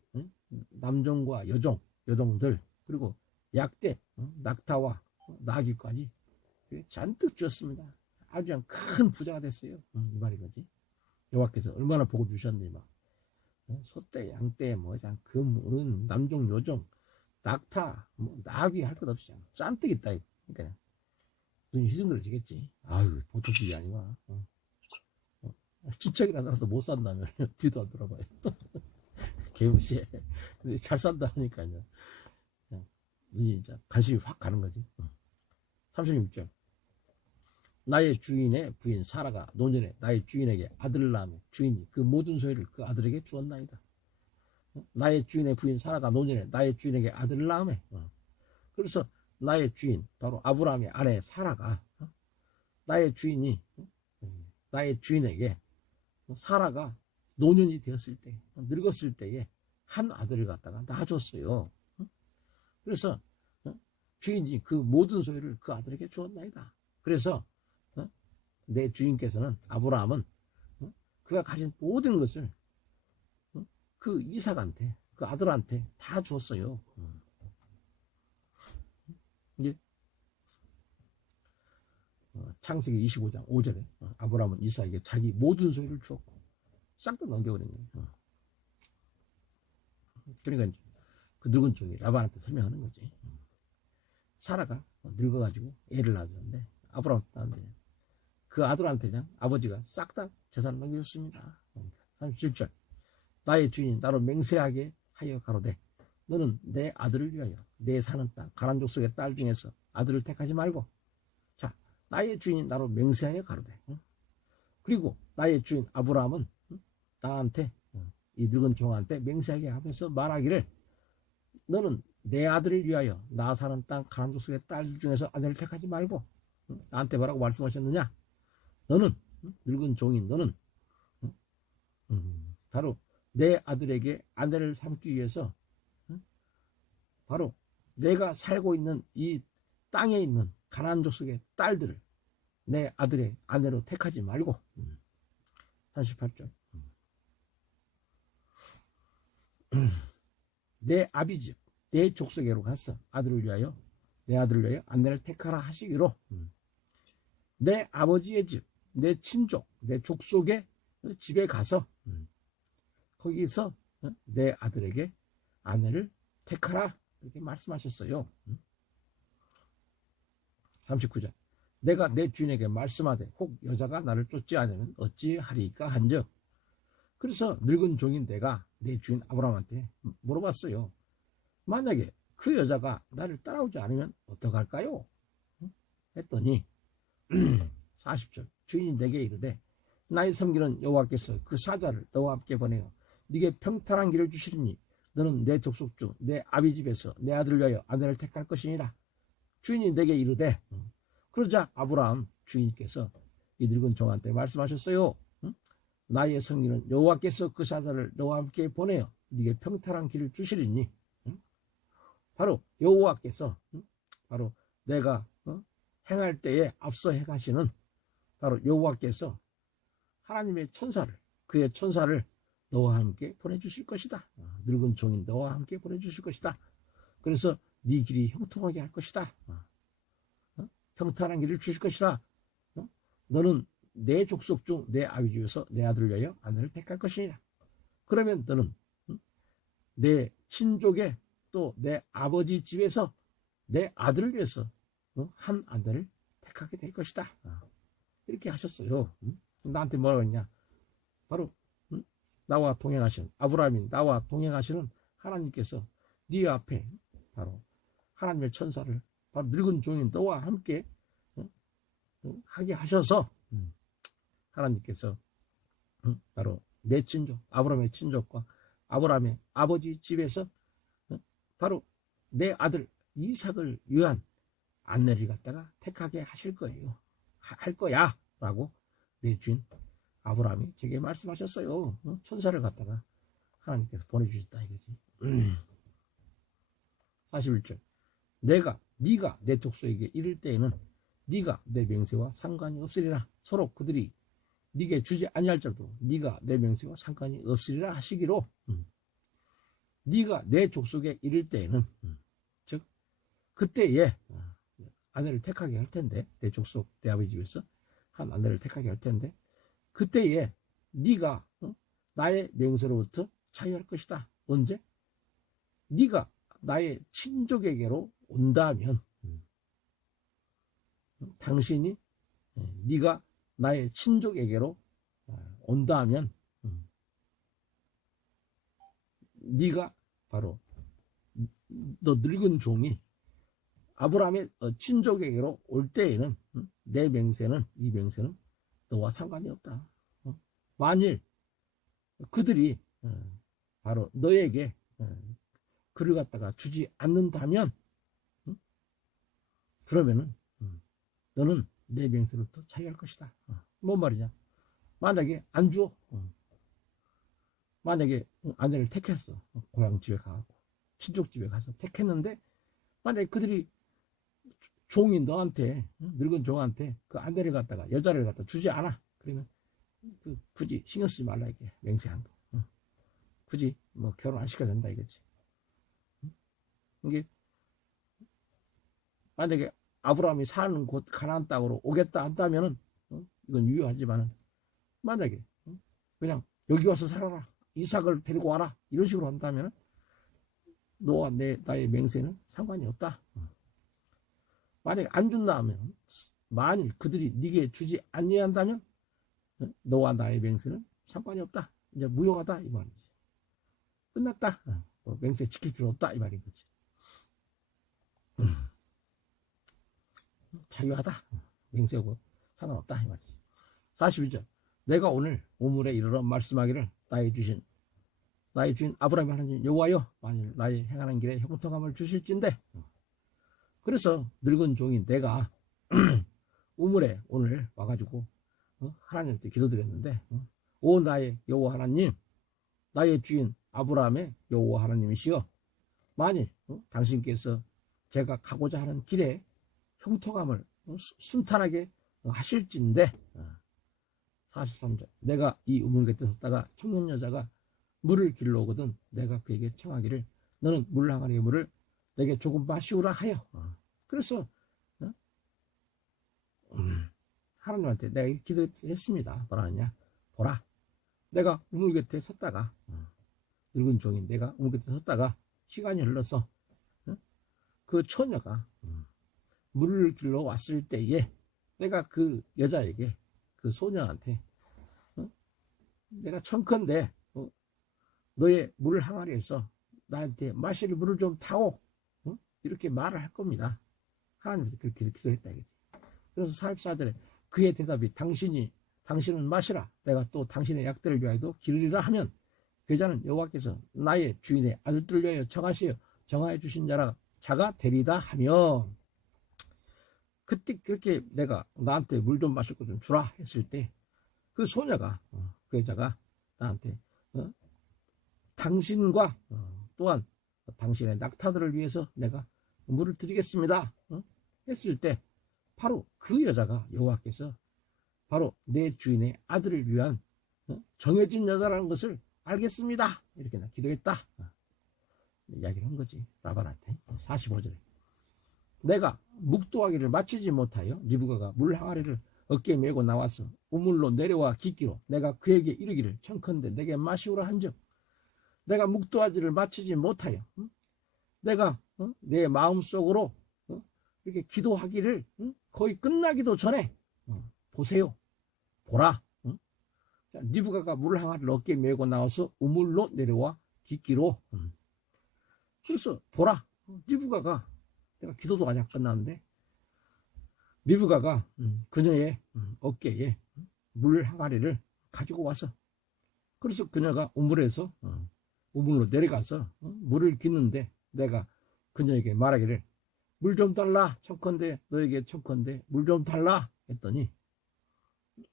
남종과 여종들, 그리고 약떼, 낙타와 나귀까지 잔뜩 주었습니다. 아주 큰 부자가 됐어요. 이 말이 거지. 여호와께서 얼마나 복을 주셨니 막 소떼, 양떼, 뭐 금, 은, 남종, 여종, 낙타, 뭐 나귀 할 것 없이 잔뜩 있다. 그러니까 눈이 휘둥그레지겠지. 아유, 보통 집이 아니구나. 친척이나 나라서 못 산다면 뒤도 안 돌아봐요. 개무시해. 근데 잘 산다 하니까 이제 눈이 이제 관심이 확 가는 거지. 36절. 나의 주인의 부인 사라가 노년에 나의 주인에게 아들을 낳으며 주인이 그 모든 소유를 그 아들에게 주었나이다. 나의 주인의 부인 사라가 노년에 나의 주인에게 아들을 낳으며, 그래서 나의 주인, 바로 아브라함의 아내 사라가, 나의 주인이, 나의 주인에게, 사라가 노년이 되었을 때, 늙었을 때에 한 아들을 갖다가 낳아줬어요. 그래서 주인이 그 모든 소유를 그 아들에게 주었나이다. 그래서 내 주인께서는 아브라함은 그가 가진 모든 것을 그 이삭한테, 그 아들한테 다 주었어요. 이제 창세기 25장 5절에 아브라함은 이삭에게 자기 모든 소유를 주었고 싹 다 넘겨버린 거예요. 그러니까 이제 그 늙은 쪽이 라반한테 설명하는 거지. 사라가 늙어가지고 애를 낳았는데 아브라함한테 그 아들한테 그냥 아버지가 싹 다 재산을 넘겨줬습니다. 37절 나의 주인이 나로 맹세하게 하여 가로되 너는 내 아들을 위하여 내 사는 땅 가나안 족속의 딸 중에서 아들을 택하지 말고 자 나의 주인이 나로 맹세하여 가로되 그리고 나의 주인 아브라함은 나한테 이 늙은 종한테 맹세하게 하면서 말하기를 너는 내 아들을 위하여 나 사는 땅 가나안 족속의 딸 중에서 아내를 택하지 말고 나한테 뭐라고 말씀하셨느냐 너는 늙은 종인 너는 바로 내 아들에게 아내를 삼기 위해서 바로 내가 살고 있는 이 땅에 있는 가나안 족속의 딸들을 내 아들의 아내로 택하지 말고 38절 내 아비집 내 족속에로 가서 아들을 위하여 내 아들을 위하여 아내를 택하라 하시기로 내 아버지의 집 내 친족 내 족속의 집에 가서 거기서 내 아들에게 아내를 택하라 이렇게 말씀하셨어요. 39절 내가 내 주인에게 말씀하되 혹 여자가 나를 쫓지 않으면 어찌하리까 한즉 그래서 늙은 종인 내가 내 주인 아브라함한테 물어봤어요. 만약에 그 여자가 나를 따라오지 않으면 어떡할까요? 했더니 40절 주인이 내게 이르되 나의 섬기는 여호와께서 그 사자를 너와 함께 보내어 네게 평탄한 길을 주시리니 너는 내 족속 중 내 아비 집에서 내 아들을 위하여 아내를 택할 것이니라. 주인이 내게 이르되 그러자 아브라함 주인께서 이 늙은 종한테 말씀하셨어요. 나의 성리는 여호와께서 그 사자를 너와 함께 보내어 네게 평탄한 길을 주시리니 바로 여호와께서 바로 내가 행할 때에 앞서 행하시는 바로 여호와께서 하나님의 천사를 그의 천사를 너와 함께 보내주실 것이다. 늙은 종인 너와 함께 보내주실 것이다. 그래서 네 길이 형통하게 할 것이다. 평탄한 길을 주실 것이라. 너는 내 족속 중 내 아비 집에서 내 아들을 위하여 아내를 택할 것이니라. 그러면 너는 내 친족의 또 내 아버지 집에서 내 아들을 위해서 한 아내를 택하게 될 것이다. 이렇게 하셨어요. 나한테 뭐라고 했냐? 바로 나와 동행하시는 아브라함이 나와 동행하시는 하나님께서 네 앞에 바로 하나님의 천사를 바로 늙은 종인 너와 함께 하게 하셔서 하나님께서 바로 내 친족 아브라함의 친족과 아브라함의 아버지 집에서 바로 내 아들 이삭을 위한 아내를 갖다가 택하게 하실 거예요. 할 거야 라고 내 주인 아브라함이 제게 말씀하셨어요. 천사를 갖다가 하나님께서 보내주셨다 이거지. 41절 네가 내 족속에게 이를 때에는 네가 내 맹세와 상관이 없으리라. 서로 그들이 네게 주지 아니할지라도 네가 내 맹세와 상관이 없으리라 하시기로 네가 내 족속에 이를 때에는 즉 그때에 아내를 택하게 할 텐데 내 족속 내 아버지 집에서 한 아내를 택하게 할 텐데 그때에 네가 나의 맹세로부터 자유할 것이다. 언제? 네가 나의 친족에게로 온다면 당신이 네가 나의 친족에게로 온다면 네가 바로 너 늙은 종이 아브라함의 친족에게로 올 때에는 내 맹세는 이 맹세는 너와 상관이 없다. 만일 그들이 바로 너에게 그를 갖다가 주지 않는다면 그러면은 너는 내 맹세로부터 자유할 것이다. 뭔 말이냐? 만약에 안 줘. 만약에 아내를 택했어. 고향 집에 가고 친족 집에 가서 택했는데 만약에 그들이 종이 너한테, 늙은 종한테 그 아내를 갖다가 여자를 갖다 주지 않아. 그러면 굳이 신경 쓰지 말라 이게 맹세한 거. 굳이 뭐 결혼 안 시켜야 된다 이거지. 이게 만약에 아브라함이 사는 곳 가나안 땅으로 오겠다 한다면은 이건 유효하지만은 만약에 그냥 여기 와서 살아라, 이삭을 데리고 와라 이런 식으로 한다면은 너와 나의 맹세는 상관이 없다. 만약에 안 준다 하면, 만일 그들이 네게 주지 아니한다면 너와 나의 맹세는 상관이 없다. 이제 무효하다 이 말이지. 끝났다. 맹세 지킬 필요 없다 이 말인 거지. 자유하다. 맹세하고 상관없다 이 말이지. 41절. 내가 오늘 우물에 이르러 말씀하기를 나의 주인 아브라함의 하나님 여호와여, 만일 나의 행하는 길에 형통함을 주실진데. 그래서 늙은 종인 내가 우물에 오늘 와가지고 하나님께 기도드렸는데, 오 나의 여호와 하나님, 나의 주인 아브라함의 여호와 하나님이시여, 만일 당신께서 제가 가고자 하는 길에 형통함을 순탄하게 하실진데. 43절. 내가 이 우물 곁에 섰다가 청년 여자가 물을 길러 오거든 내가 그에게 청하기를 너는 물 항아리의 물을 내게 조금 마시우라 하여. 그래서 하나님한테 내가 기도했습니다. 뭐라 하냐, 보라, 내가 우물 곁에 섰다가, 늙은 종인 내가 우물 곁에 섰다가 시간이 흘러서 그 처녀가 물을 길러 왔을 때에 내가 그 여자에게, 그 소녀한테 내가 청컨대 너의 물 항아리에서 나한테 마실 물을 좀 타오, 이렇게 말을 할 겁니다. 하나님한테 그렇게 기도했다 이거지. 그래서 44절에 그의 대답이 당신은 마시라, 내가 또 당신의 약들을 위하여도 기르리라 하면, 그 여자는 여호와께서 나의 주인의 아들들을 위하여 정하여 주신 자가 되리다 하며, 그때 그렇게 내가 나한테 물 좀 마실 거 좀 주라 했을 때 그 소녀가, 그 여자가 나한테 당신과 또한 당신의 낙타들을 위해서 내가 물을 드리겠습니다 했을 때, 바로 그 여자가 여호와께서 바로 내 주인의 아들을 위한 정해진 여자라는 것을 알겠습니다 이렇게 나 기도했다 이야기를 한 거지 라반한테. 45절에 내가 묵도하기를 마치지 못하여 리브가가 물 항아리를 어깨에 메고 나와서 우물로 내려와 깃기로 내가 그에게 이르기를 청컨대 내게 마시우라 한즉, 내가 묵도하기를 마치지 못하여 내가 내 마음속으로 이렇게 기도하기를 거의 끝나기도 전에 보세요, 보라, 리브가가 물 항아리를 어깨에 메고 나와서 우물로 내려와 깃기로. 그래서 보라, 리브가가, 내가 기도도 아직 끝났는데 리브가가 그녀의 어깨에 물 항아리를 가지고 와서, 그래서 그녀가 우물에서 우물로 내려가서 물을 깃는데 내가 그녀에게 말하기를 물 좀 달라, 청컨대 너에게 청컨대 물 좀 달라 했더니,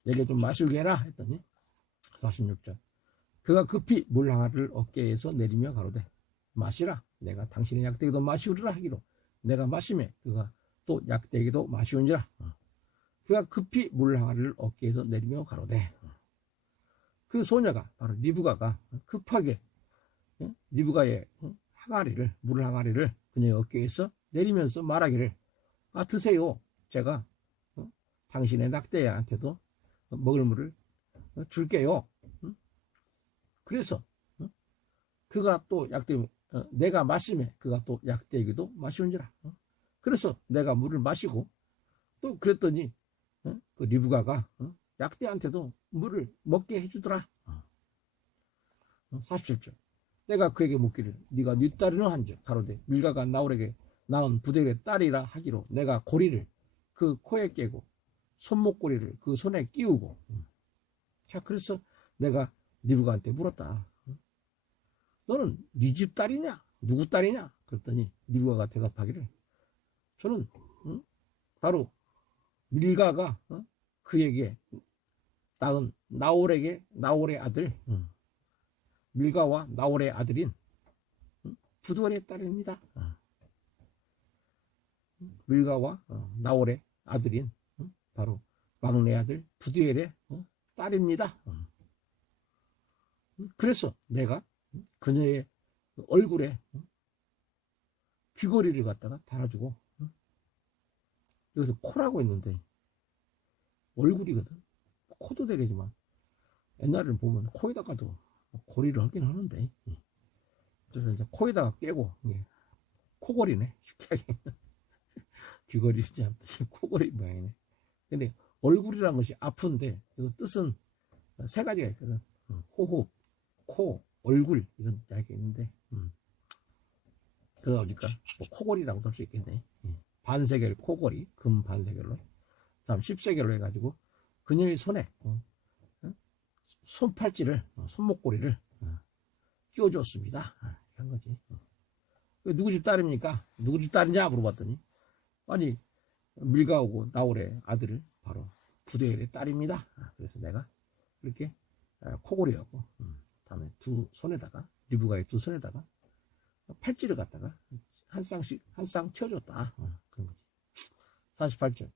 내게 좀 마시게 해라 했더니 46절 그가 급히 물 항아리를 어깨에서 내리며 가로되 마시라, 내가 당신의 약대기도 마시우리라 하기로 내가 마시매 그가 또 약대기도 마시운지라. 그가 급히 물 항아리를 어깨에서 내리며 가로되, 그 소녀가 바로 리브가가 급하게 리브가의 항아리를, 물 항아리를 그녀의 어깨에서 내리면서 말하기를 드세요, 제가 당신의 낙대한테도 먹을 물을 줄게요. 그래서 그가 또 약대기, 내가 마시매 그가 또 약대기도 마시운지라. 그래서 내가 물을 마시고 또 그랬더니 그 리브가가 약대한테도 물을 먹게 해주더라. 47절 내가 그에게 묻기를 네가 네 딸이는 한즉 가로되 밀가가 나홀에게 낳은 부대의 딸이라 하기로 내가 고리를 그 코에 깨고 손목고리를 그 손에 끼우고. 자, 그래서 내가 리브가한테 물었다. 너는 네 집 딸이냐? 누구 딸이냐? 그랬더니 리브가가 대답하기를 저는 바로 밀가가 그에게 낳은 나홀의 아들, 밀가와 나홀의 아들인 부두엘의 딸입니다. 밀가와 나홀의 아들인 바로 막내 아들 부두엘의 딸입니다. 그래서 내가 그녀의 얼굴에 귀걸이를 갖다가 달아주고, 여기서 코라고 했는데 얼굴이거든. 코도 되겠지만 옛날에는 보면 코에다가도 고리를 하긴 하는데, 그래서 이제 코에다가 깨고, 코걸이네 쉽게 하긴. 귀걸이 진짜 코걸이 모양이네. 근데 얼굴이라는 것이 아픈데 그 뜻은 세 가지가 있거든. 호흡, 코, 얼굴 이런 이야기가 있는데, 그러다 보니까 뭐 코걸이라고도 할 수 있겠네. 반세겔 코걸이, 금 반세겔로. 다음 10세겔로 해가지고 그녀의 손에 손팔찌를, 손목고리를 끼워주었습니다. 이런 거지. 누구 집 딸입니까? 누구 집 딸이냐 물어봤더니, 아니 밀가오고 나홀의 아들을 바로 부두엘의 딸입니다. 그래서 내가 이렇게 코골이하고, 다음에 두 손에다가, 리브가의 두 손에다가 팔찌를 갖다가 한 쌍 채워줬다. 그런 거지. 48절.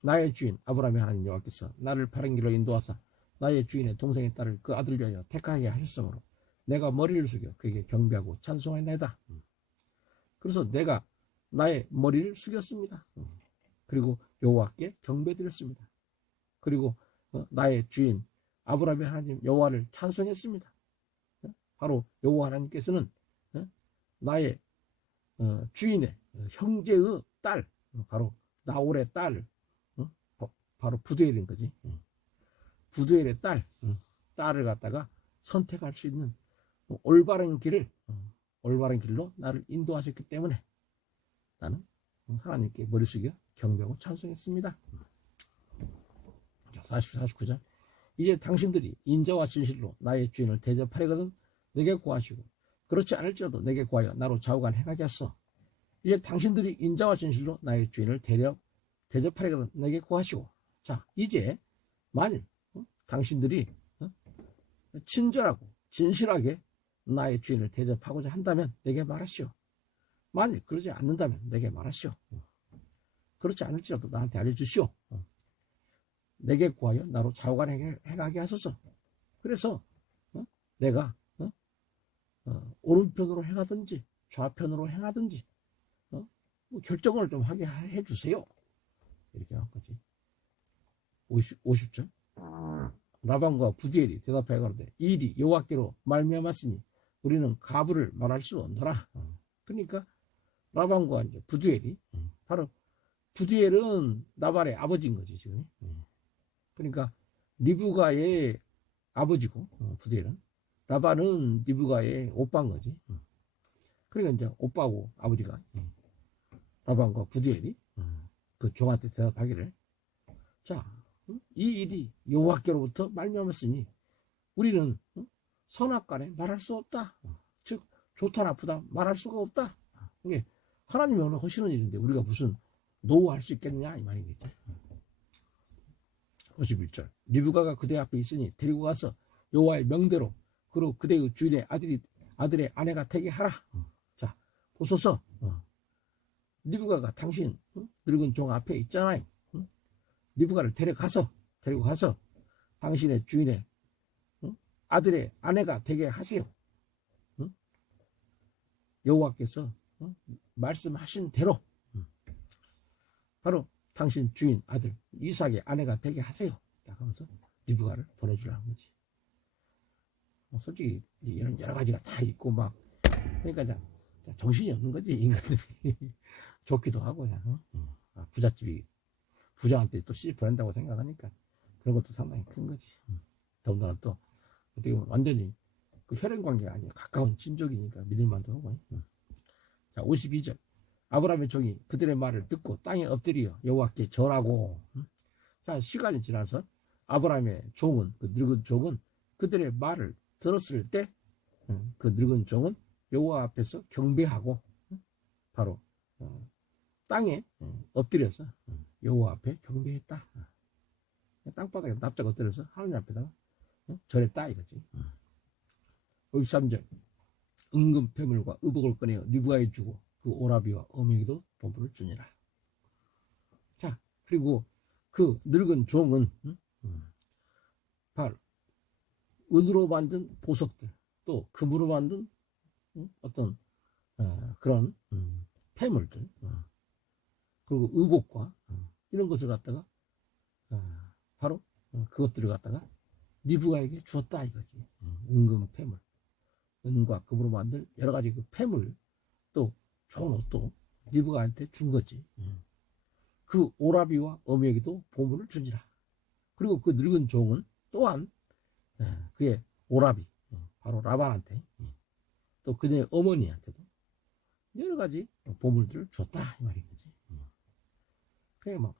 나의 주인 아브라함의 하나님 여호와께서 나를 바른 길로 인도하사 나의 주인의 동생의 딸을 그 아들 위하여 택하게 하셨으므로 내가 머리를 숙여 그에게 경배하고 찬송하나이다. 그래서 내가 나의 머리를 숙였습니다. 그리고 여호와께 경배드렸습니다. 그리고 나의 주인 아브라함의 하나님 여호와를 찬송했습니다. 바로 여호와 하나님께서는 나의 주인의 형제의 딸, 바로 나홀의 딸, 바로 부두엘인 거지. 부두엘의 딸을 갖다가 선택할 수 있는 올바른 길로 나를 인도하셨기 때문에 나는 하나님께 머리 숙여 경배하고 찬송했습니다. 49절. 이제 당신들이 인자와 진실로 나의 주인을 대접하려거든 내게 구하시고, 그렇지 않을지라도 내게 구하여 나로 좌우간 행하게 하소서. 이제 당신들이 인자와 진실로 나의 주인을 대접하려거든 내게 구하시고. 자, 이제 만일 당신들이 친절하고 진실하게 나의 주인을 대접하고자 한다면 내게 말하시오. 만일 그러지 않는다면 내게 말하시오. 그렇지 않을지라도 나한테 알려주시오. 내게 구하여 나로 좌우간 행하게 하소서. 그래서 내가 오른편으로 행하든지 좌편으로 행하든지 뭐 결정을 좀 하게 해주세요. 이렇게 한 거지. 50절. 라반과 부두엘이 대답하여 가로되 이 일이 여호와께로 말미암았으니 우리는 가부를 말할 수 없노라. 그러니까 라반과 이제 부두엘이, 바로 부두엘은 나발의 아버지인 거지 지금. 그러니까 리브가의 아버지고, 부두엘은 라반은 리브가의 오빠인 거지. 그러니까 이제 오빠고 아버지가 라반과 부두엘이 그 종한테 대답하기를, 자, 이 일이 여호와께로부터 말미암았으니 우리는 선악간에 말할 수 없다. 즉 좋다 나쁘다 말할 수가 없다. 이게 하나님이 오늘 하시는 일인데 우리가 무슨 노할 수 있겠느냐 이 말이겠지. 51절. 리브가가 그대 앞에 있으니 데리고 가서 여호와의 명대로 그리고 그대의 주인의 아들의 아내가 되게 하라. 자, 보소서. 리브가가 당신 늙은 종 앞에 있잖아요. 리브가를 데리고 가서 당신의 주인의 아들의 아내가 되게 하세요. 여호와께서 말씀하신 대로 바로 당신 주인 아들 이삭의 아내가 되게 하세요. 딱 하면서 리브가를 보내주라는 거지. 솔직히 이런 여러 가지가 다 있고 막, 그러니까 정신이 없는 거지 인간들이. 좋기도 하고 부자한테 또 시집 보낸다고 생각하니까 그런 것도 상당히 큰 거지. 더군다나 또 어떻게 보면 완전히 그 혈연 관계가 아니라 가까운 친족이니까 믿을만도 하고. 자, 52절. 아브라함의 종이 그들의 말을 듣고 땅에 엎드려 여호와께 절하고. 자, 시간이 지나서 아브라함의 종은, 그 늙은 종은 그들의 말을 들었을 때 그 늙은 종은 여호와 앞에서 경배하고 바로 땅에 엎드려서 여호와 앞에 경배했다. 땅바닥에 납작 엎드려서 하나님 앞에다가 절했다 이거지. 53절. 은금 패물과 의복을 꺼내어 리브가에 주고 그 오라비와 어미에게도 보물을 주니라. 그리고 그 늙은 종은 발 은으로 만든 보석들, 또 금으로 만든 어떤 그런 폐물들, 그리고 의복과 이런 것을 갖다가 바로 그것들을 갖다가 리브가에게 주었다 이거지. 은금 폐물, 은과 금으로 만든 여러 가지 그 폐물, 또 좋은 옷도 리브가한테 준 거지. 그 오라비와 어미에게도 보물을 주니라. 그리고 그 늙은 종은 또한 그의 오라비, 바로 라반한테, 또 그녀의 어머니한테도 여러 가지 보물들을 줬다 이 말인 거지. 그냥 막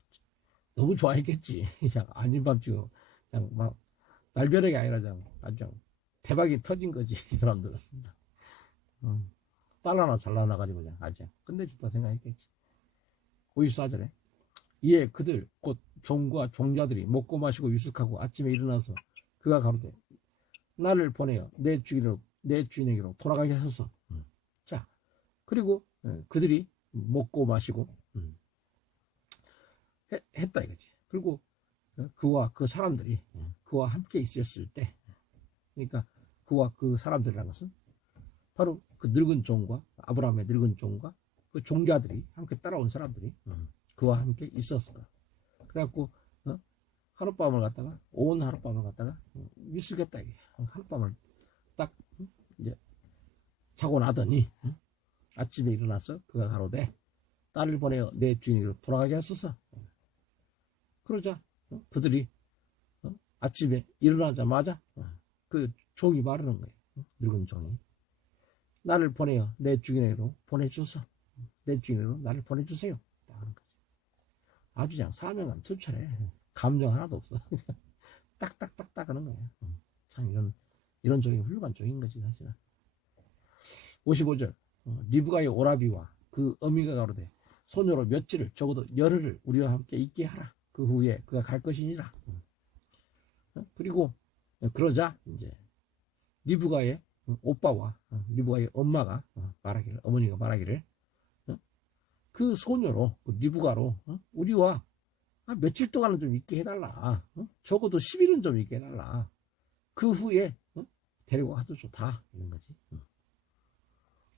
너무 좋아했겠지. 그냥 아닌 밤중에 그냥 막 날벼락이 아니라 그냥 아주 대박이 터진 거지 이 사람들은. 달러나 잘 나가지고 그냥 아주 끝내줬다 생각했겠지. 54절에 이에 그들 곧 종과 종자들이 먹고 마시고 유숙하고 아침에 일어나서 그가 가로되 나를 보내어 내 주인에게로 돌아가게 하소서. 자, 그리고 그들이 먹고 마시고 했다 이거지. 그리고 그와 그 사람들이 그와 함께 있었을 때, 그러니까 그와 그 사람들이라는 것은 바로 그 늙은 종과 아브라함의 늙은 종과 그 종자들이 함께 따라온 사람들이 그와 함께 있었다. 그래갖고 하룻밤을 갖다가 온 하룻밤을 갖다가 유숙했다 이게. 하룻밤을 딱 이제 자고 나더니 아침에 일어나서 그가 가로되 딸을 보내어 내 주인에게로 돌아가게 하소서. 그러자 그들이 아침에 일어나자마자 그 종이 말하는 거예요. 늙은 종이 나를 보내어 내 주인에게로 보내줘서 내 주인에게로 나를 보내주세요. 하는 거지. 아주 그냥 사명감 투철해. 감정 하나도 없어. 딱딱딱딱 하는 거예요. 참 이런 종이 훌륭한 종인 거지 사실은. 55절 리브가의 오라비와 그 어미가 가로되 소녀로 며칠을 적어도 열흘을 우리와 함께 있게 하라. 그 후에 그가 갈 것이니라. 그리고 그러자 이제 리브가의 오빠와 리브가의 엄마가 말하기를, 어머니가 말하기를 그 소녀로 그 리브가로 우리와 며칠 동안은 좀 있게 해달라. 적어도 10일은 좀 있게 해달라. 그 후에 데리고 가도 좋다 이런 거지.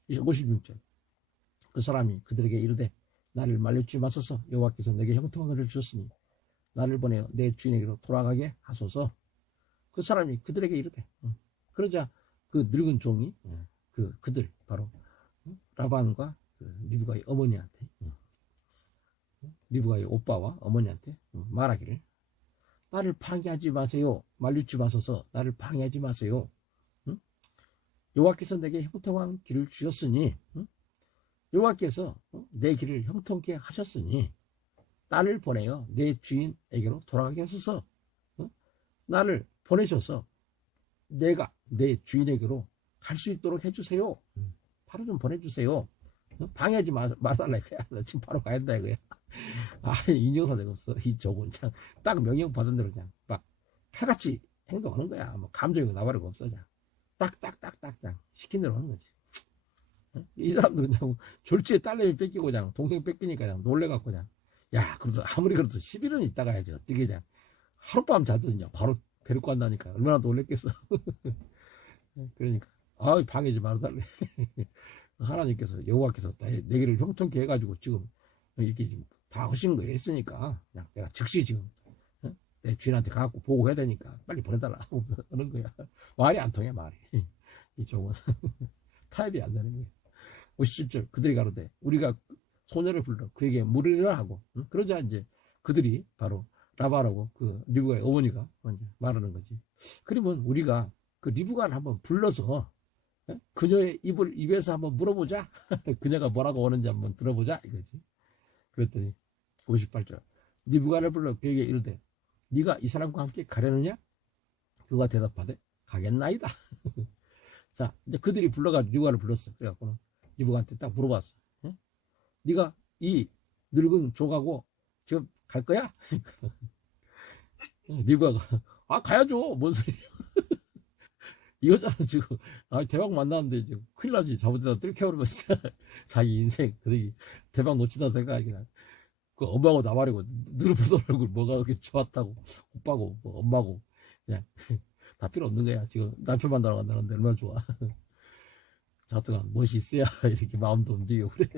56절 그 사람이 그들에게 이르되 나를 말려주지 마소서. 여호와께서 내게 형통한 것을 주셨으니 나를 보내어 내 주인에게로 돌아가게 하소서. 그 사람이 그들에게 이르되 그러자 그 늙은 종이 그들 바로 라반과 그 리브가의 어머니한테, 리브가의 오빠와 어머니한테 말하기를 나를 방해하지 마세요. 말리지 마소서. 나를 방해하지 마세요. 여호와께서 내게 형통한 길을 주셨으니, 여호와께서 내 길을 형통케 하셨으니 나를 보내어 내 주인에게로 돌아가게 하소서. 나를 보내셔서 내가 내 주인에게로 갈 수 있도록 해주세요. 바로 좀 보내주세요. 방해하지 마달라 이거야. 나 지금 바로 가야 된다 이거야. 인정사정 없어. 이 쪽은 딱 명령 받은 대로 그냥 막 칼같이 행동하는 거야. 뭐 감정이 나발이고 없어. 그냥 딱딱딱딱 그냥 시킨 대로 하는 거지. 이 사람들은 그냥 졸지에 딸내미 뺏기고 그냥 동생 뺏기니까 그냥 놀래갖고 그냥 야 그래도 아무리 그래도 10일은 있다가 해야지. 어떻게 그냥 하룻밤 자도 그냥 바로 데리고 간다니까 얼마나 놀랬겠어. 그러니까 방해지 말아달래. 하나님께서 여호와께서 내게를 형통케 해가지고 지금 이렇게 다 하신 거 했으니까 그냥 내가 즉시 지금 내 주인한테 가갖고 보고해야 되니까 빨리 보내달라 하는 거야. 말이 안 통해 말이. 이쪽은 타협이 안 되는 거야. 50절 그들이 가로되 우리가 소녀를 불러 그에게 물으리라 하고 그러자 이제 그들이 바로 라반하고 그 리브가의 어머니가 먼저 말하는 거지. 그러면 우리가 그 리브가를 한번 불러서 그녀의 입에서 한번 물어보자. 그녀가 뭐라고 하는지 한번 들어보자 이거지. 그랬더니 58절 리브가를 불러 그에게 이르되 네가 이 사람과 함께 가려느냐? 그가 대답하되 가겠나이다. 자 이제 그들이 불러가지고 리브가를 불렀어. 그래갖고는 리브가한테 딱 물어봤어. 네가 이 늙은 족하고 지금 갈 거야? 리브가가 가야죠. 뭔 소리야. 이 여자는 지금 대박 만나는데 이제 큰일 나지. 잘못해서 뜰켜오르면 진짜 자기 인생 그러기 대박 놓치다 생각하기나. 그 엄마하고 나발이고 너를 보던 얼굴 뭐가 그렇게 좋았다고 오빠고 뭐 엄마고 그냥 다 필요 없는 거야. 지금 남편 만나러 간다는데 얼마나 좋아. 자꾸만 멋이 있어야 이렇게 마음도 움직이고 그래.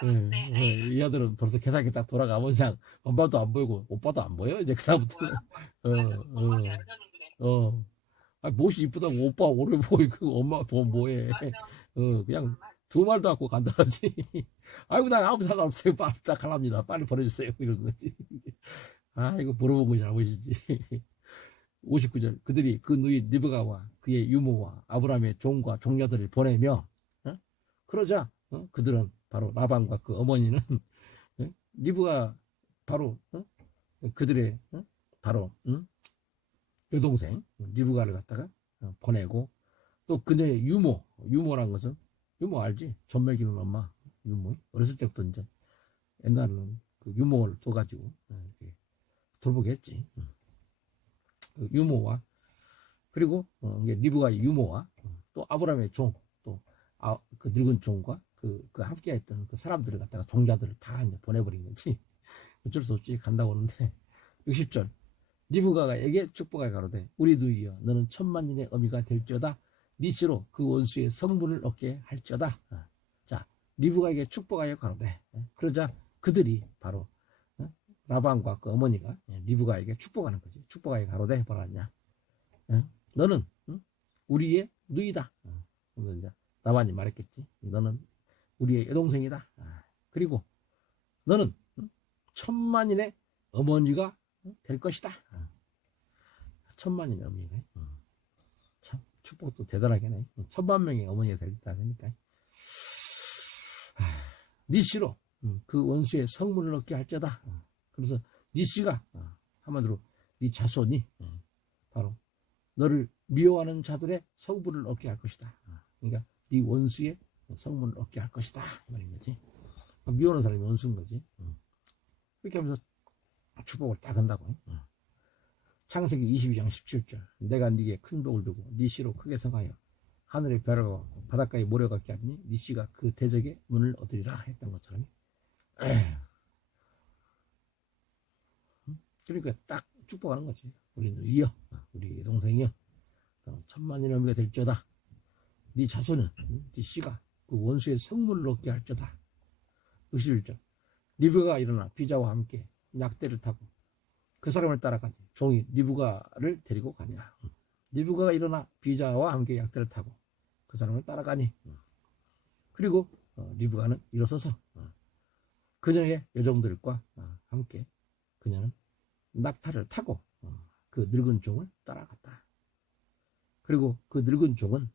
맞아요. 네. 이 아들은 벌써 계산기 딱 돌아가면 그냥 엄마도 안 보이고 오빠도 안 보여 이제 그다음부터는. 어, 맞아. 정확히 어, 알자면 그래. 어. 아, 못이 이쁘다고 오빠 오래 보이고 엄마 보면 뭐해. 맞아. 그냥 맞아. 두 말도 않고 간다지. 아이고 나 아무 상관없어요. 빨리 딱 가랍니다. 빨리 보내주세요. 이런 거지. 아 이거 물어보고 잘못이지. 59절 그들이 그 누이 리브가와 그의 유모와 아브라함의 종과 종녀들을 보내며 그러자 그들은 바로 라반과 그 어머니는 리브가 바로 그들의 바로 여동생 리브가를 갖다가 보내고 또 그녀의 유모란 것은 유모 알지? 젖 먹이는 엄마 유모 어렸을 때부터 이제 옛날에는 그 유모를 둬가지고 이렇게 돌보게 했지. 그 유모와 그리고 리브가의 유모와 또 아브라함의 종 또 그 늙은 종과 그 함께했던 그 사람들을 갖다가 종자들을 다 이제 보내버린 거지. 어쩔 수 없이 간다고 하는데 60절 리브가에게 축복하여 가로되 우리 누이여 너는 천만인의 어미가 될지어다 네 씨로 그 원수의 성분을 얻게 할지어다. 자 리브가에게 축복하여 가로되 그러자 그들이 바로 라반과 그 어머니가 리브가에게 축복하는 거지. 축복하여 가로되 뭐라냐 너는 우리의 누이다. 나만이 말했겠지. 너는 우리의 여동생이다. 그리고 너는 천만인의 어머니가 될 것이다. 천만인의 어머니가 참 축복도 대단하게 네. 천만 명의 어머니가 되겠다 그러니까 네 씨로 그 원수의 성문을 얻게 할지어다. 그래서 네 씨가 한마디로 네 자손이 바로 너를 미워하는 자들의 성분을 얻게 할 것이다. 그러니까 네 원수의 성문을 얻게 할 것이다 말인 거지. 미워하는 사람이 원수인 거지. 그렇게 하면서 축복을 딱 한다고. 창세기 22장 17절 내가 네게 큰 복을 두고 네 씨로 크게 성하여 하늘의 별과 바닷가의 모래 같게 하니 네 씨가 그 대적의 문을 얻으리라 했던 것처럼. 그러니까 딱 축복하는 거지. 우리 누이여 우리 동생이여 천만인의 어미가 될지어다. 네 자손은 네 씨가 그 원수의 성문을 얻게 할지어다. 61절 리브가 일어나 비자와 함께 약대를 타고 그 사람을 따라가니 종이 리브가를 데리고 가니라. 리브가가 일어나 비자와 함께 약대를 타고 그 사람을 따라가니 그리고 리브가는 일어서서 그녀의 여종들과 함께 그녀는 낙타를 타고 그 늙은 종을 따라갔다. 그리고 그 늙은 종은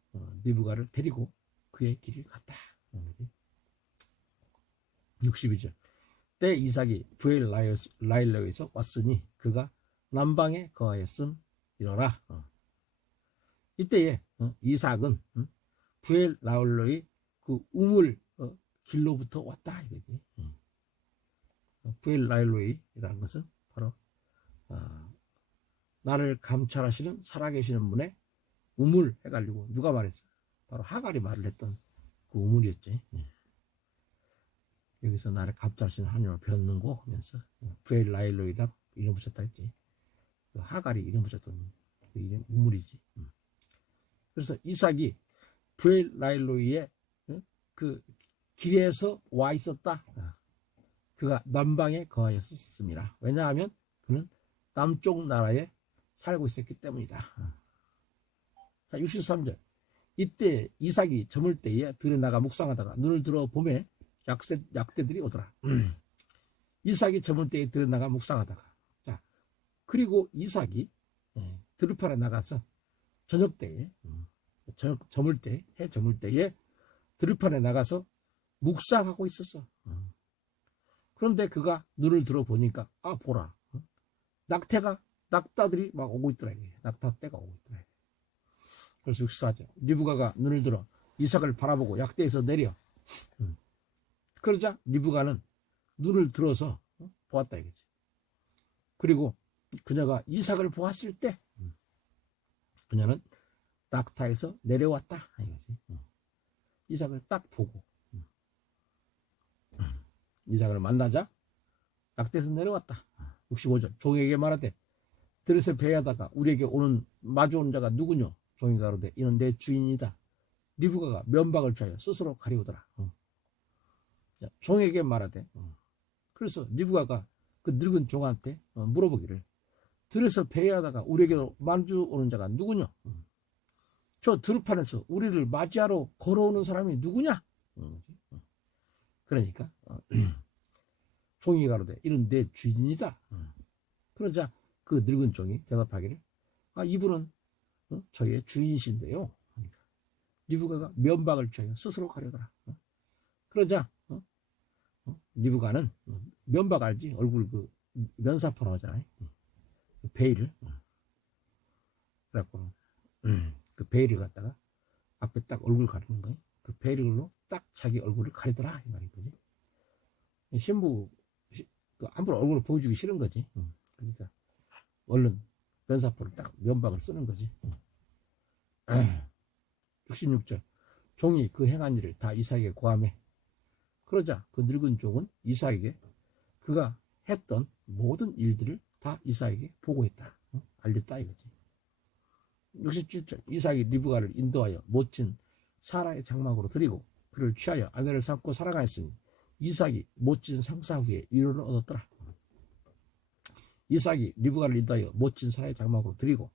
리브가를 데리고 그의 길을 갔다. 62절 때 이삭이 부엘라일로에서 왔으니 그가 남방에 거하였음이로라. 이때에 이삭은 부엘라일로의 그 우물 길로부터 왔다 이거지. 부엘라일로이라는 것은 바로 나를 감찰하시는 살아계시는 분의 우물 해가지고 누가 말했어? 바로 하갈이 말을 했던 그 우물이었지. 여기서 나를 감찰하시는 하나님을 배웠는고 하면서 부엘라일로이라 이름 붙였다 했지. 그 하갈이 이름 붙였던 그 이름 우물이지. 그래서 이삭이 부엘라일로이의 그 길에서 와 있었다. 그가 남방에 거하였습니다. 왜냐하면 그는 남쪽 나라에 살고 있었기 때문이다. 자, 63절 이때 이삭이 저물 때에 들에 나가 묵상하다가 눈을 들어 보매 약대들이 오더라. 이삭이 저물 때에 들에 나가 묵상하다가 자 그리고 이삭이 들판에 나가서 저녁 때에 저물 때 해 저물 때에 들판에 나가서 묵상하고 있었어. 그런데 그가 눈을 들어 보니까 보라 낙타들이 막 오고 있더라. 낙타떼가 오고 있더라. 그래서 64절 리브가가 눈을 들어 이삭을 바라보고 약대에서 내려 그러자 리브가는 눈을 들어서 보았다 이거지. 그리고 그녀가 이삭을 보았을 때 그녀는 낙타에서 내려왔다 이거지. 이삭을 딱 보고 이삭을 만나자 낙대에서 내려왔다. 65절 종에게 말하되 들에서 배하다가 우리에게 마주 오는 자가 누구뇨? 종이 가로되 이는 내 주인이다. 리브가가 면박을 취하여 스스로 가리우더라. 종에게 말하되 그래서 리브가가 그 늙은 종한테 물어보기를 들에서 배하다가 우리에게 마주 오는 자가 누구뇨? 저 들판에서 우리를 맞이하러 걸어오는 사람이 누구냐? 그러니까 종이 가로되 이는 내 주인이다. 그러자 그 늙은 종이 대답하기를 이분은 저의 주인이신데요. 그러니까 리브가가 면박을 취하여 스스로 가려더라. 그러자 리브가는 면박 알지? 얼굴 그 면사포 나오잖아요. 그 베일을 그래갖고 그 베일을 갖다가 앞에 딱 얼굴 가리는 거예요. 그 베일로 딱 자기 얼굴을 가리더라 이 말인 거지. 신부 함부로 얼굴을 보여주기 싫은 거지. 그러니까 얼른 면사포를 딱 면박을 쓰는 거지. 66절 종이 그 행한 일을 다 이삭에게 고하매 그러자 그 늙은 종은 이삭에게 그가 했던 모든 일들을 다 이삭에게 보고했다. 알렸다 이거지. 67절 이삭이 리브가를 인도하여 못진 사라의 장막으로 들이고 그를 취하여 아내를 삼고 살아가했으니 이삭이 못진 상사 후에 위로를 얻었더라. 이삭이 리브가를 인도하여 못진 사라의 장막으로 들이고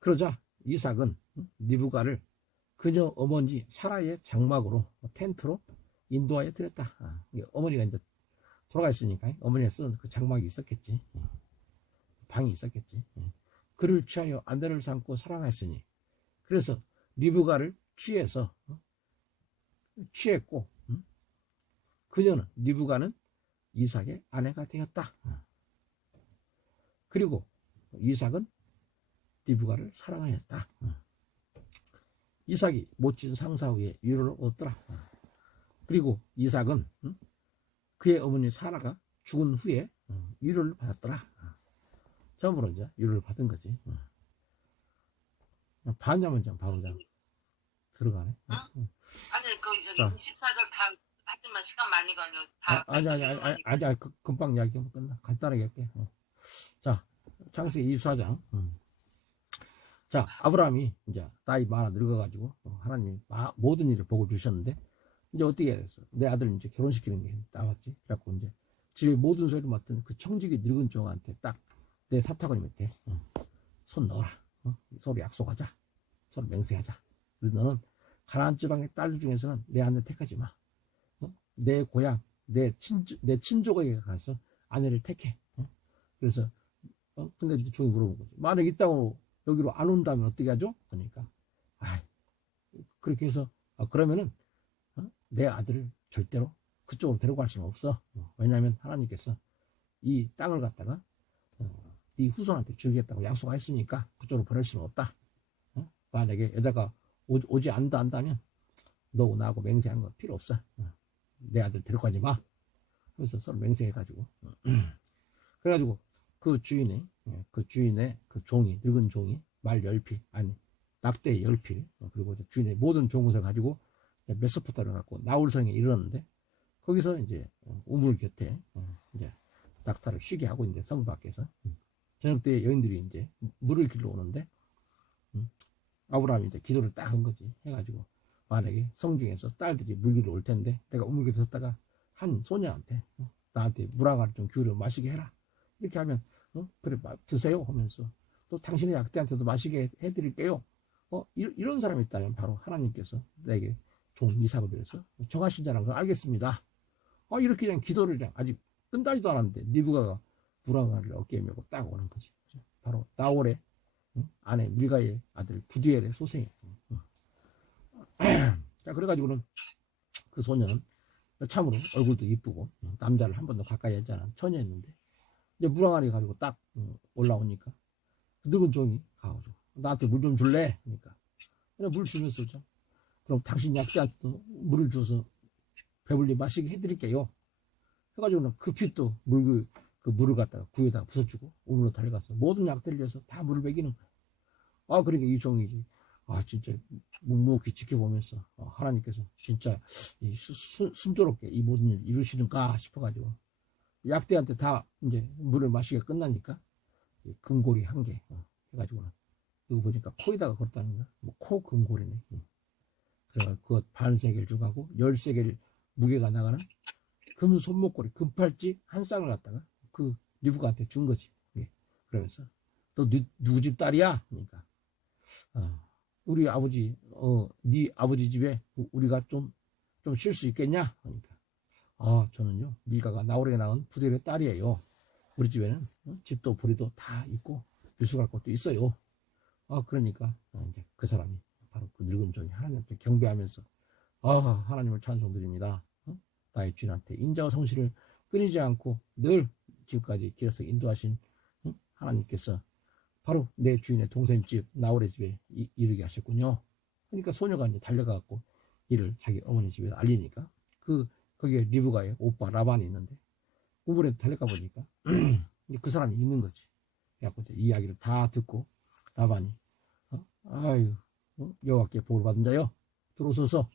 그러자 이삭은 리브가를 그녀 어머니 사라의 장막으로 텐트로 인도하여 드렸다. 어머니가 이제 돌아가 있으니까 어머니가 쓴 그 장막이 있었겠지. 방이 있었겠지. 그를 취하여 아내를 삼고 사랑했으니 그래서 리브가를 취했고 그녀는 리브가는 이삭의 아내가 되었다. 그리고 이삭은 리브가를 사랑하였다. 이삭이 못진 상사 후에 위로를 얻더라. 그리고 이삭은 그의 어머니 사라가 죽은 후에 위로를 받았더라. 처음으로 이제 위로를 받은 거지. 반자문장 바로자 들어가네. 응? 아니 그 저기 64절 다 하지만 시간 많이 걸려. 아니 금방 이야기하면 끝나. 간단하게 할게. 자 창세기 24장. 자 아브라함이 이제 나이 많아 늙어가지고 하나님이 모든 일을 보고 주셨는데 이제 어떻게 해야 됐어? 내 아들 이제 결혼시키는 게 나왔지. 그래갖고 이제 집에 모든 소리를 맡은 그 청지기 늙은 종한테 딱 내 사타구니 밑에 손 넣어라. 서로 약속하자. 서로 맹세하자. 그래서 너는 가나안 지방의 딸 중에서는 내 아내 택하지 마. 내 고향, 내 친족에게 가서 아내를 택해. 그래서 근데 이제 종이 물어본 거지. 만약 이 땅으로 여기로 안 온다면 어떻게 하죠? 그러니까 그렇게 해서 그러면은 내 아들을 절대로 그쪽으로 데려갈 수는 없어. 왜냐하면 하나님께서 이 땅을 갖다가 네 후손한테 주겠다고 약속했으니까 그쪽으로 보낼 수는 없다. 만약에 여자가 오지 않는다면 너하고 나하고 맹세한 거 필요 없어. 내 아들 데려가지 마. 그래서 서로 맹세해가지고 그래가지고 그 주인의 그 종이 늙은 종이 말 10필 아니 낙대 10필 그리고 주인의 모든 종것을 가지고 메소포타를 갖고 나홀성에 이르렀는데 거기서 이제 우물 곁에 이제 낙타를 쉬게 하고 있는데 성 밖에서 저녁 때 여인들이 이제 물을 길러 오는데 아브라함이 이제 기도를 딱 한 거지. 해가지고 만약에 성 중에서 딸들이 물 길러 올 텐데 내가 우물 곁에 섰다가 한 소녀한테 나한테 물 한 가를 좀 기울여 마시게 해라. 이렇게 하면 그래 드세요 하면서 또 당신의 약대한테도 마시게 해드릴게요. 이런 사람이 있다면 바로 하나님께서 내게 종 이삭을 위해서 정하신다는 걸 알겠습니다. 이렇게 그냥 기도를 그냥 아직 끝나지도 않았는데 리브가가 물 한 가를 어깨에 메고 딱 오는 거지. 바로 나홀의 아내 밀가의 아들 부두엘의 소생이에요. 자 그래가지고는 그 소녀는 참으로 얼굴도 이쁘고 남자를 한 번도 가까이 하지 않은 처녀였는데 이제 물 한 가리 가지고 딱 올라오니까 늙은 종이 가가지고 나한테 물 좀 줄래? 그러니까 그냥 물 주면서 그럼 당신 약자한테도 물을 줘서 배불리 마시게 해드릴게요. 해가지고는 급히 또 그 물을 갖다가 구에다가 부숴주고 우물로 달려가서 모든 약들을 위해서 다 물을 먹이는 거야. 그러니까 이 종이지. 진짜 묵묵히 지켜보면서 하나님께서 진짜 순조롭게 이 모든 일을 이루시는가 싶어가지고 약대한테 다 이제 물을 마시게 끝나니까 금고리 한 개 해가지고는 이거 보니까 코에다가 걸었다는 거야. 뭐 코 금고리네. 그래가 그거 반세겔 주고 13개를 무게가 나가는 금 손목고리 금팔찌 한 쌍을 갖다가 그 리브가한테 준 거지. 그러면서 너 누구 집 딸이야? 그러니까 우리 아버지 네 아버지 집에 우리가 좀 쉴 수 있겠냐? 그러니까 저는요 밀가가 나오게 낳은 부대의 딸이에요. 우리 집에는 집도 보리도 다 있고 유숙할 곳도 있어요. 그러니까 이제 그 사람이 바로 그 늙은 종이 하나님께 경배하면서 하나님을 찬송드립니다. 나의 주인한테 인자와 성실을 끊이지 않고 늘 지금까지 길에서 인도하신 하나님께서 바로 내 주인의 동생집 나홀의 집에 이르게 하셨군요. 그러니까 소녀가 이제 달려가갖고 이를 자기 어머니 집에 알리니까 거기에 리브가의 오빠 라반이 있는데 우물에 달려가 보니까 그 사람이 있는 거지. 그래갖고 이 이야기를 다 듣고 라반이 여호와께 복을 받은 자여 들어서서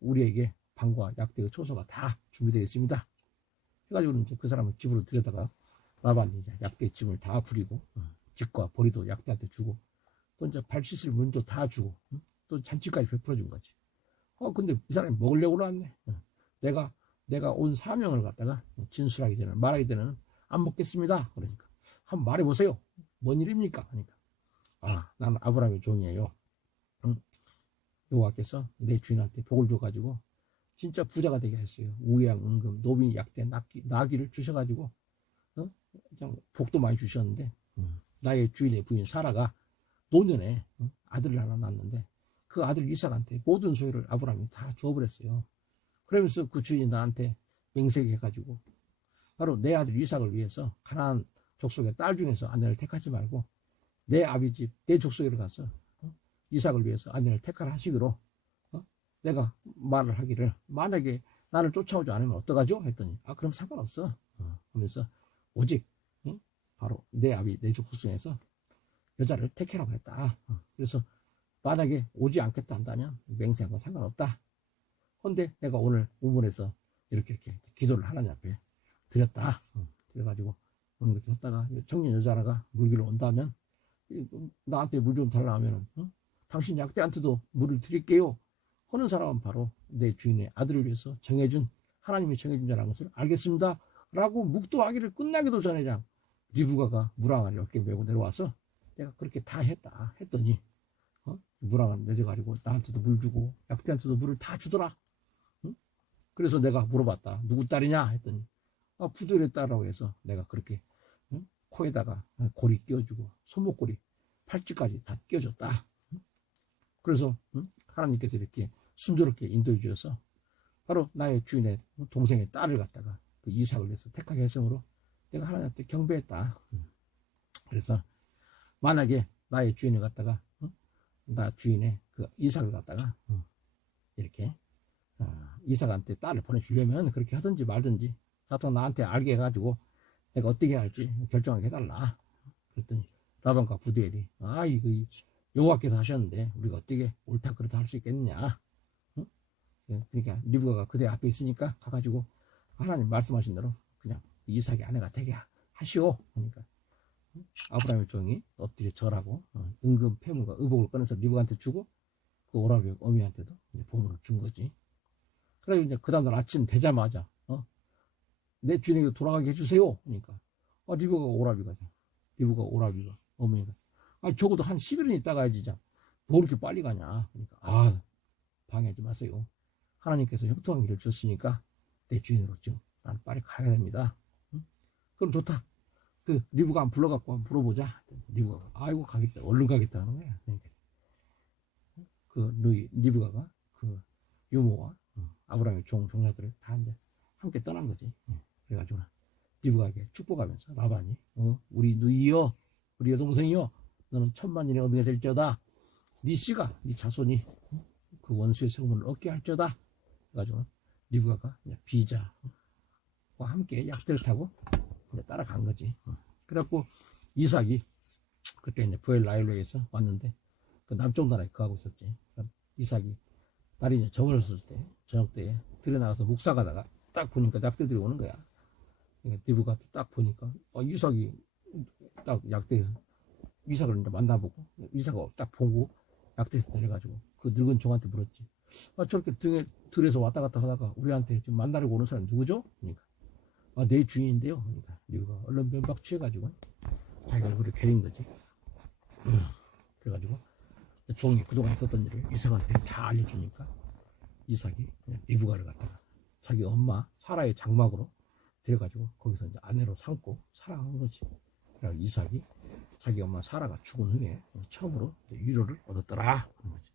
우리에게 방과 약대의 초소가 다 준비되어 있습니다. 해가지고 이제 그 사람을 집으로 들여다가 라반이 이제 약대 짐을 다 부리고 집과 보리도 약대한테 주고 또 이제 발 씻을 물도 다 주고 또 잔치까지 베풀어 준 거지. 근데 이 사람이 먹으려고 나왔네. 내가 온 사명을 갖다가 진술하기 전에 말하기 전에는 안 먹겠습니다. 그러니까 한번 말해보세요. 뭔 일입니까? 그러니까 나는 아브라함의 종이에요. 여호와께서 내 주인한테 복을 줘가지고 진짜 부자가 되게 했어요. 우양, 은금, 노비, 약대, 나귀를 주셔가지고 그냥 복도 많이 주셨는데 나의 주인의 부인 사라가 노년에 아들을 하나 낳았는데 그 아들 이삭한테 모든 소유를 아브라함이 다 주어버렸어요. 그러면서 그 주인이 나한테 맹세해가지고 바로 내 아들 이삭을 위해서 가나안 족속의 딸 중에서 아내를 택하지 말고 내 아비집 내 족속으로 가서 이삭을 위해서 아내를 택하라 하시기로 내가 말을 하기를 만약에 나를 쫓아오지 않으면 어떡하죠? 했더니 그럼 상관없어. 하면서 오직 바로 내 아비 내 족속 중에서 여자를 택해라고 했다. 그래서 만약에 오지 않겠다 한다면 맹세한 건 상관없다. 그런데 내가 오늘 우물에서 이렇게 기도를 하나님 앞에 드렸다. 그래가지고 오늘 그렇게 했다가 청년 여자라가 물기로 온다면 나한테 물 좀 달라 하면은 당신 약대한테도 물을 드릴게요. 하는 사람은 바로 내 주인의 아들을 위해서 정해준 하나님이 정해준 자라는 것을 알겠습니다. 라고 묵도하기를 끝나기도 전에 그냥 리브가가 물항아리 10개 메고 내려와서 내가 그렇게 다 했다 했더니 물항아리 내려가지고 나한테도 물 주고 약대한테도 물을 다 주더라. 그래서 내가 물어봤다. 누구 딸이냐 했더니 부두엘의 딸이라고 해서 내가 그렇게 코에다가 고리 끼워주고 손목고리 팔찌까지 다 끼워줬다. 그래서 하나님께서 이렇게 순조롭게 인도해 주셔서 바로 나의 주인의 동생의 딸을 갖다가 그 이삭을 위해서 택하게 했으므로 내가 하나님께 경배했다. 그래서 만약에 나의 주인을 갖다가 나 주인의 그 이삭을 갖다가 이렇게 이삭한테 딸을 보내주려면 그렇게 하든지 말든지 자꾸 나한테 알게 해가지고 내가 어떻게 할지 결정하게 해달라. 그랬더니 라반과 부두엘이 이거 여호와께서 하셨는데 우리가 어떻게 옳다 그렇다 할 수 있겠느냐. 그러니까 리브가가 그대 앞에 있으니까 가가지고 하나님 말씀하신 대로 그냥 이삭의 아내가 되게 하시오. 그러니까 아브라함의 종이 엎드려 절하고 은금 폐물과 의복을 꺼내서 리브가한테 주고 그 오라비 어미한테도 보물을 준 거지. 그래서 이제 그 다음날 아침 되자마자 내 주인에게 돌아가게 해주세요. 그러니까 리브가가 오라비가 어머니가 적어도 한 10일은 있다가 가야지 뭐 이렇게 빨리 가냐. 그러니까 방해하지 마세요. 하나님께서 형통한 길을 주셨으니까 내 주인으로 지금 난 빨리 가야 됩니다. 그럼 좋다. 그 리브가 안 불러갖고 한번 물어보자. 리브가 아이고 가겠다. 얼른 가겠다 하는 거야. 그러니까 그 리브가가 그 유모와 아브라함의 종자들을 다 이제 함께 떠난 거지. 그래가지고 리브가에게 축복하면서 라반이 우리 누이여 우리 여동생이여 너는 천만년의 어미가 될지어다. 네 씨가 네 자손이 그 원수의 성문을 얻게 할지어다. 그래가지고 리브가가 비자와 함께 약대를 타고 이제 따라간 거지. 그래갖고 이삭이 그때 이제 부엘라일로에서 왔는데 그 남쪽 나라에 거하고 있었지. 이삭이 날이 이제 저물었을 때, 저녁 때에 들여나가서 묵사 가다가 딱 보니까 약대들이 오는 거야. 그러니까 리브가 딱 보니까 이삭이 딱 약대에서 이삭을 이제 만나보고 이삭을 딱 보고 약대에서 내려가지고 그 늙은 종한테 물었지. 저렇게 들에서 왔다 갔다 하다가 우리한테 지금 만나려고 오는 사람이 누구죠? 그러니까 내 주인인데요. 그러니까 리브가 얼른 면박 취해가지고 자기가 그를 괴린 거지. 그래가지고 종이 그동안 있었던 일을 이삭한테 다 알려주니까 이삭이 그냥 리브가를 갖다가 자기 엄마 사라의 장막으로 데려가지고 거기서 이제 아내로 삼고 살아간 거지. 그래서 이삭이 자기 엄마 사라가 죽은 후에 처음으로 위로를 얻었더라 그런 거지.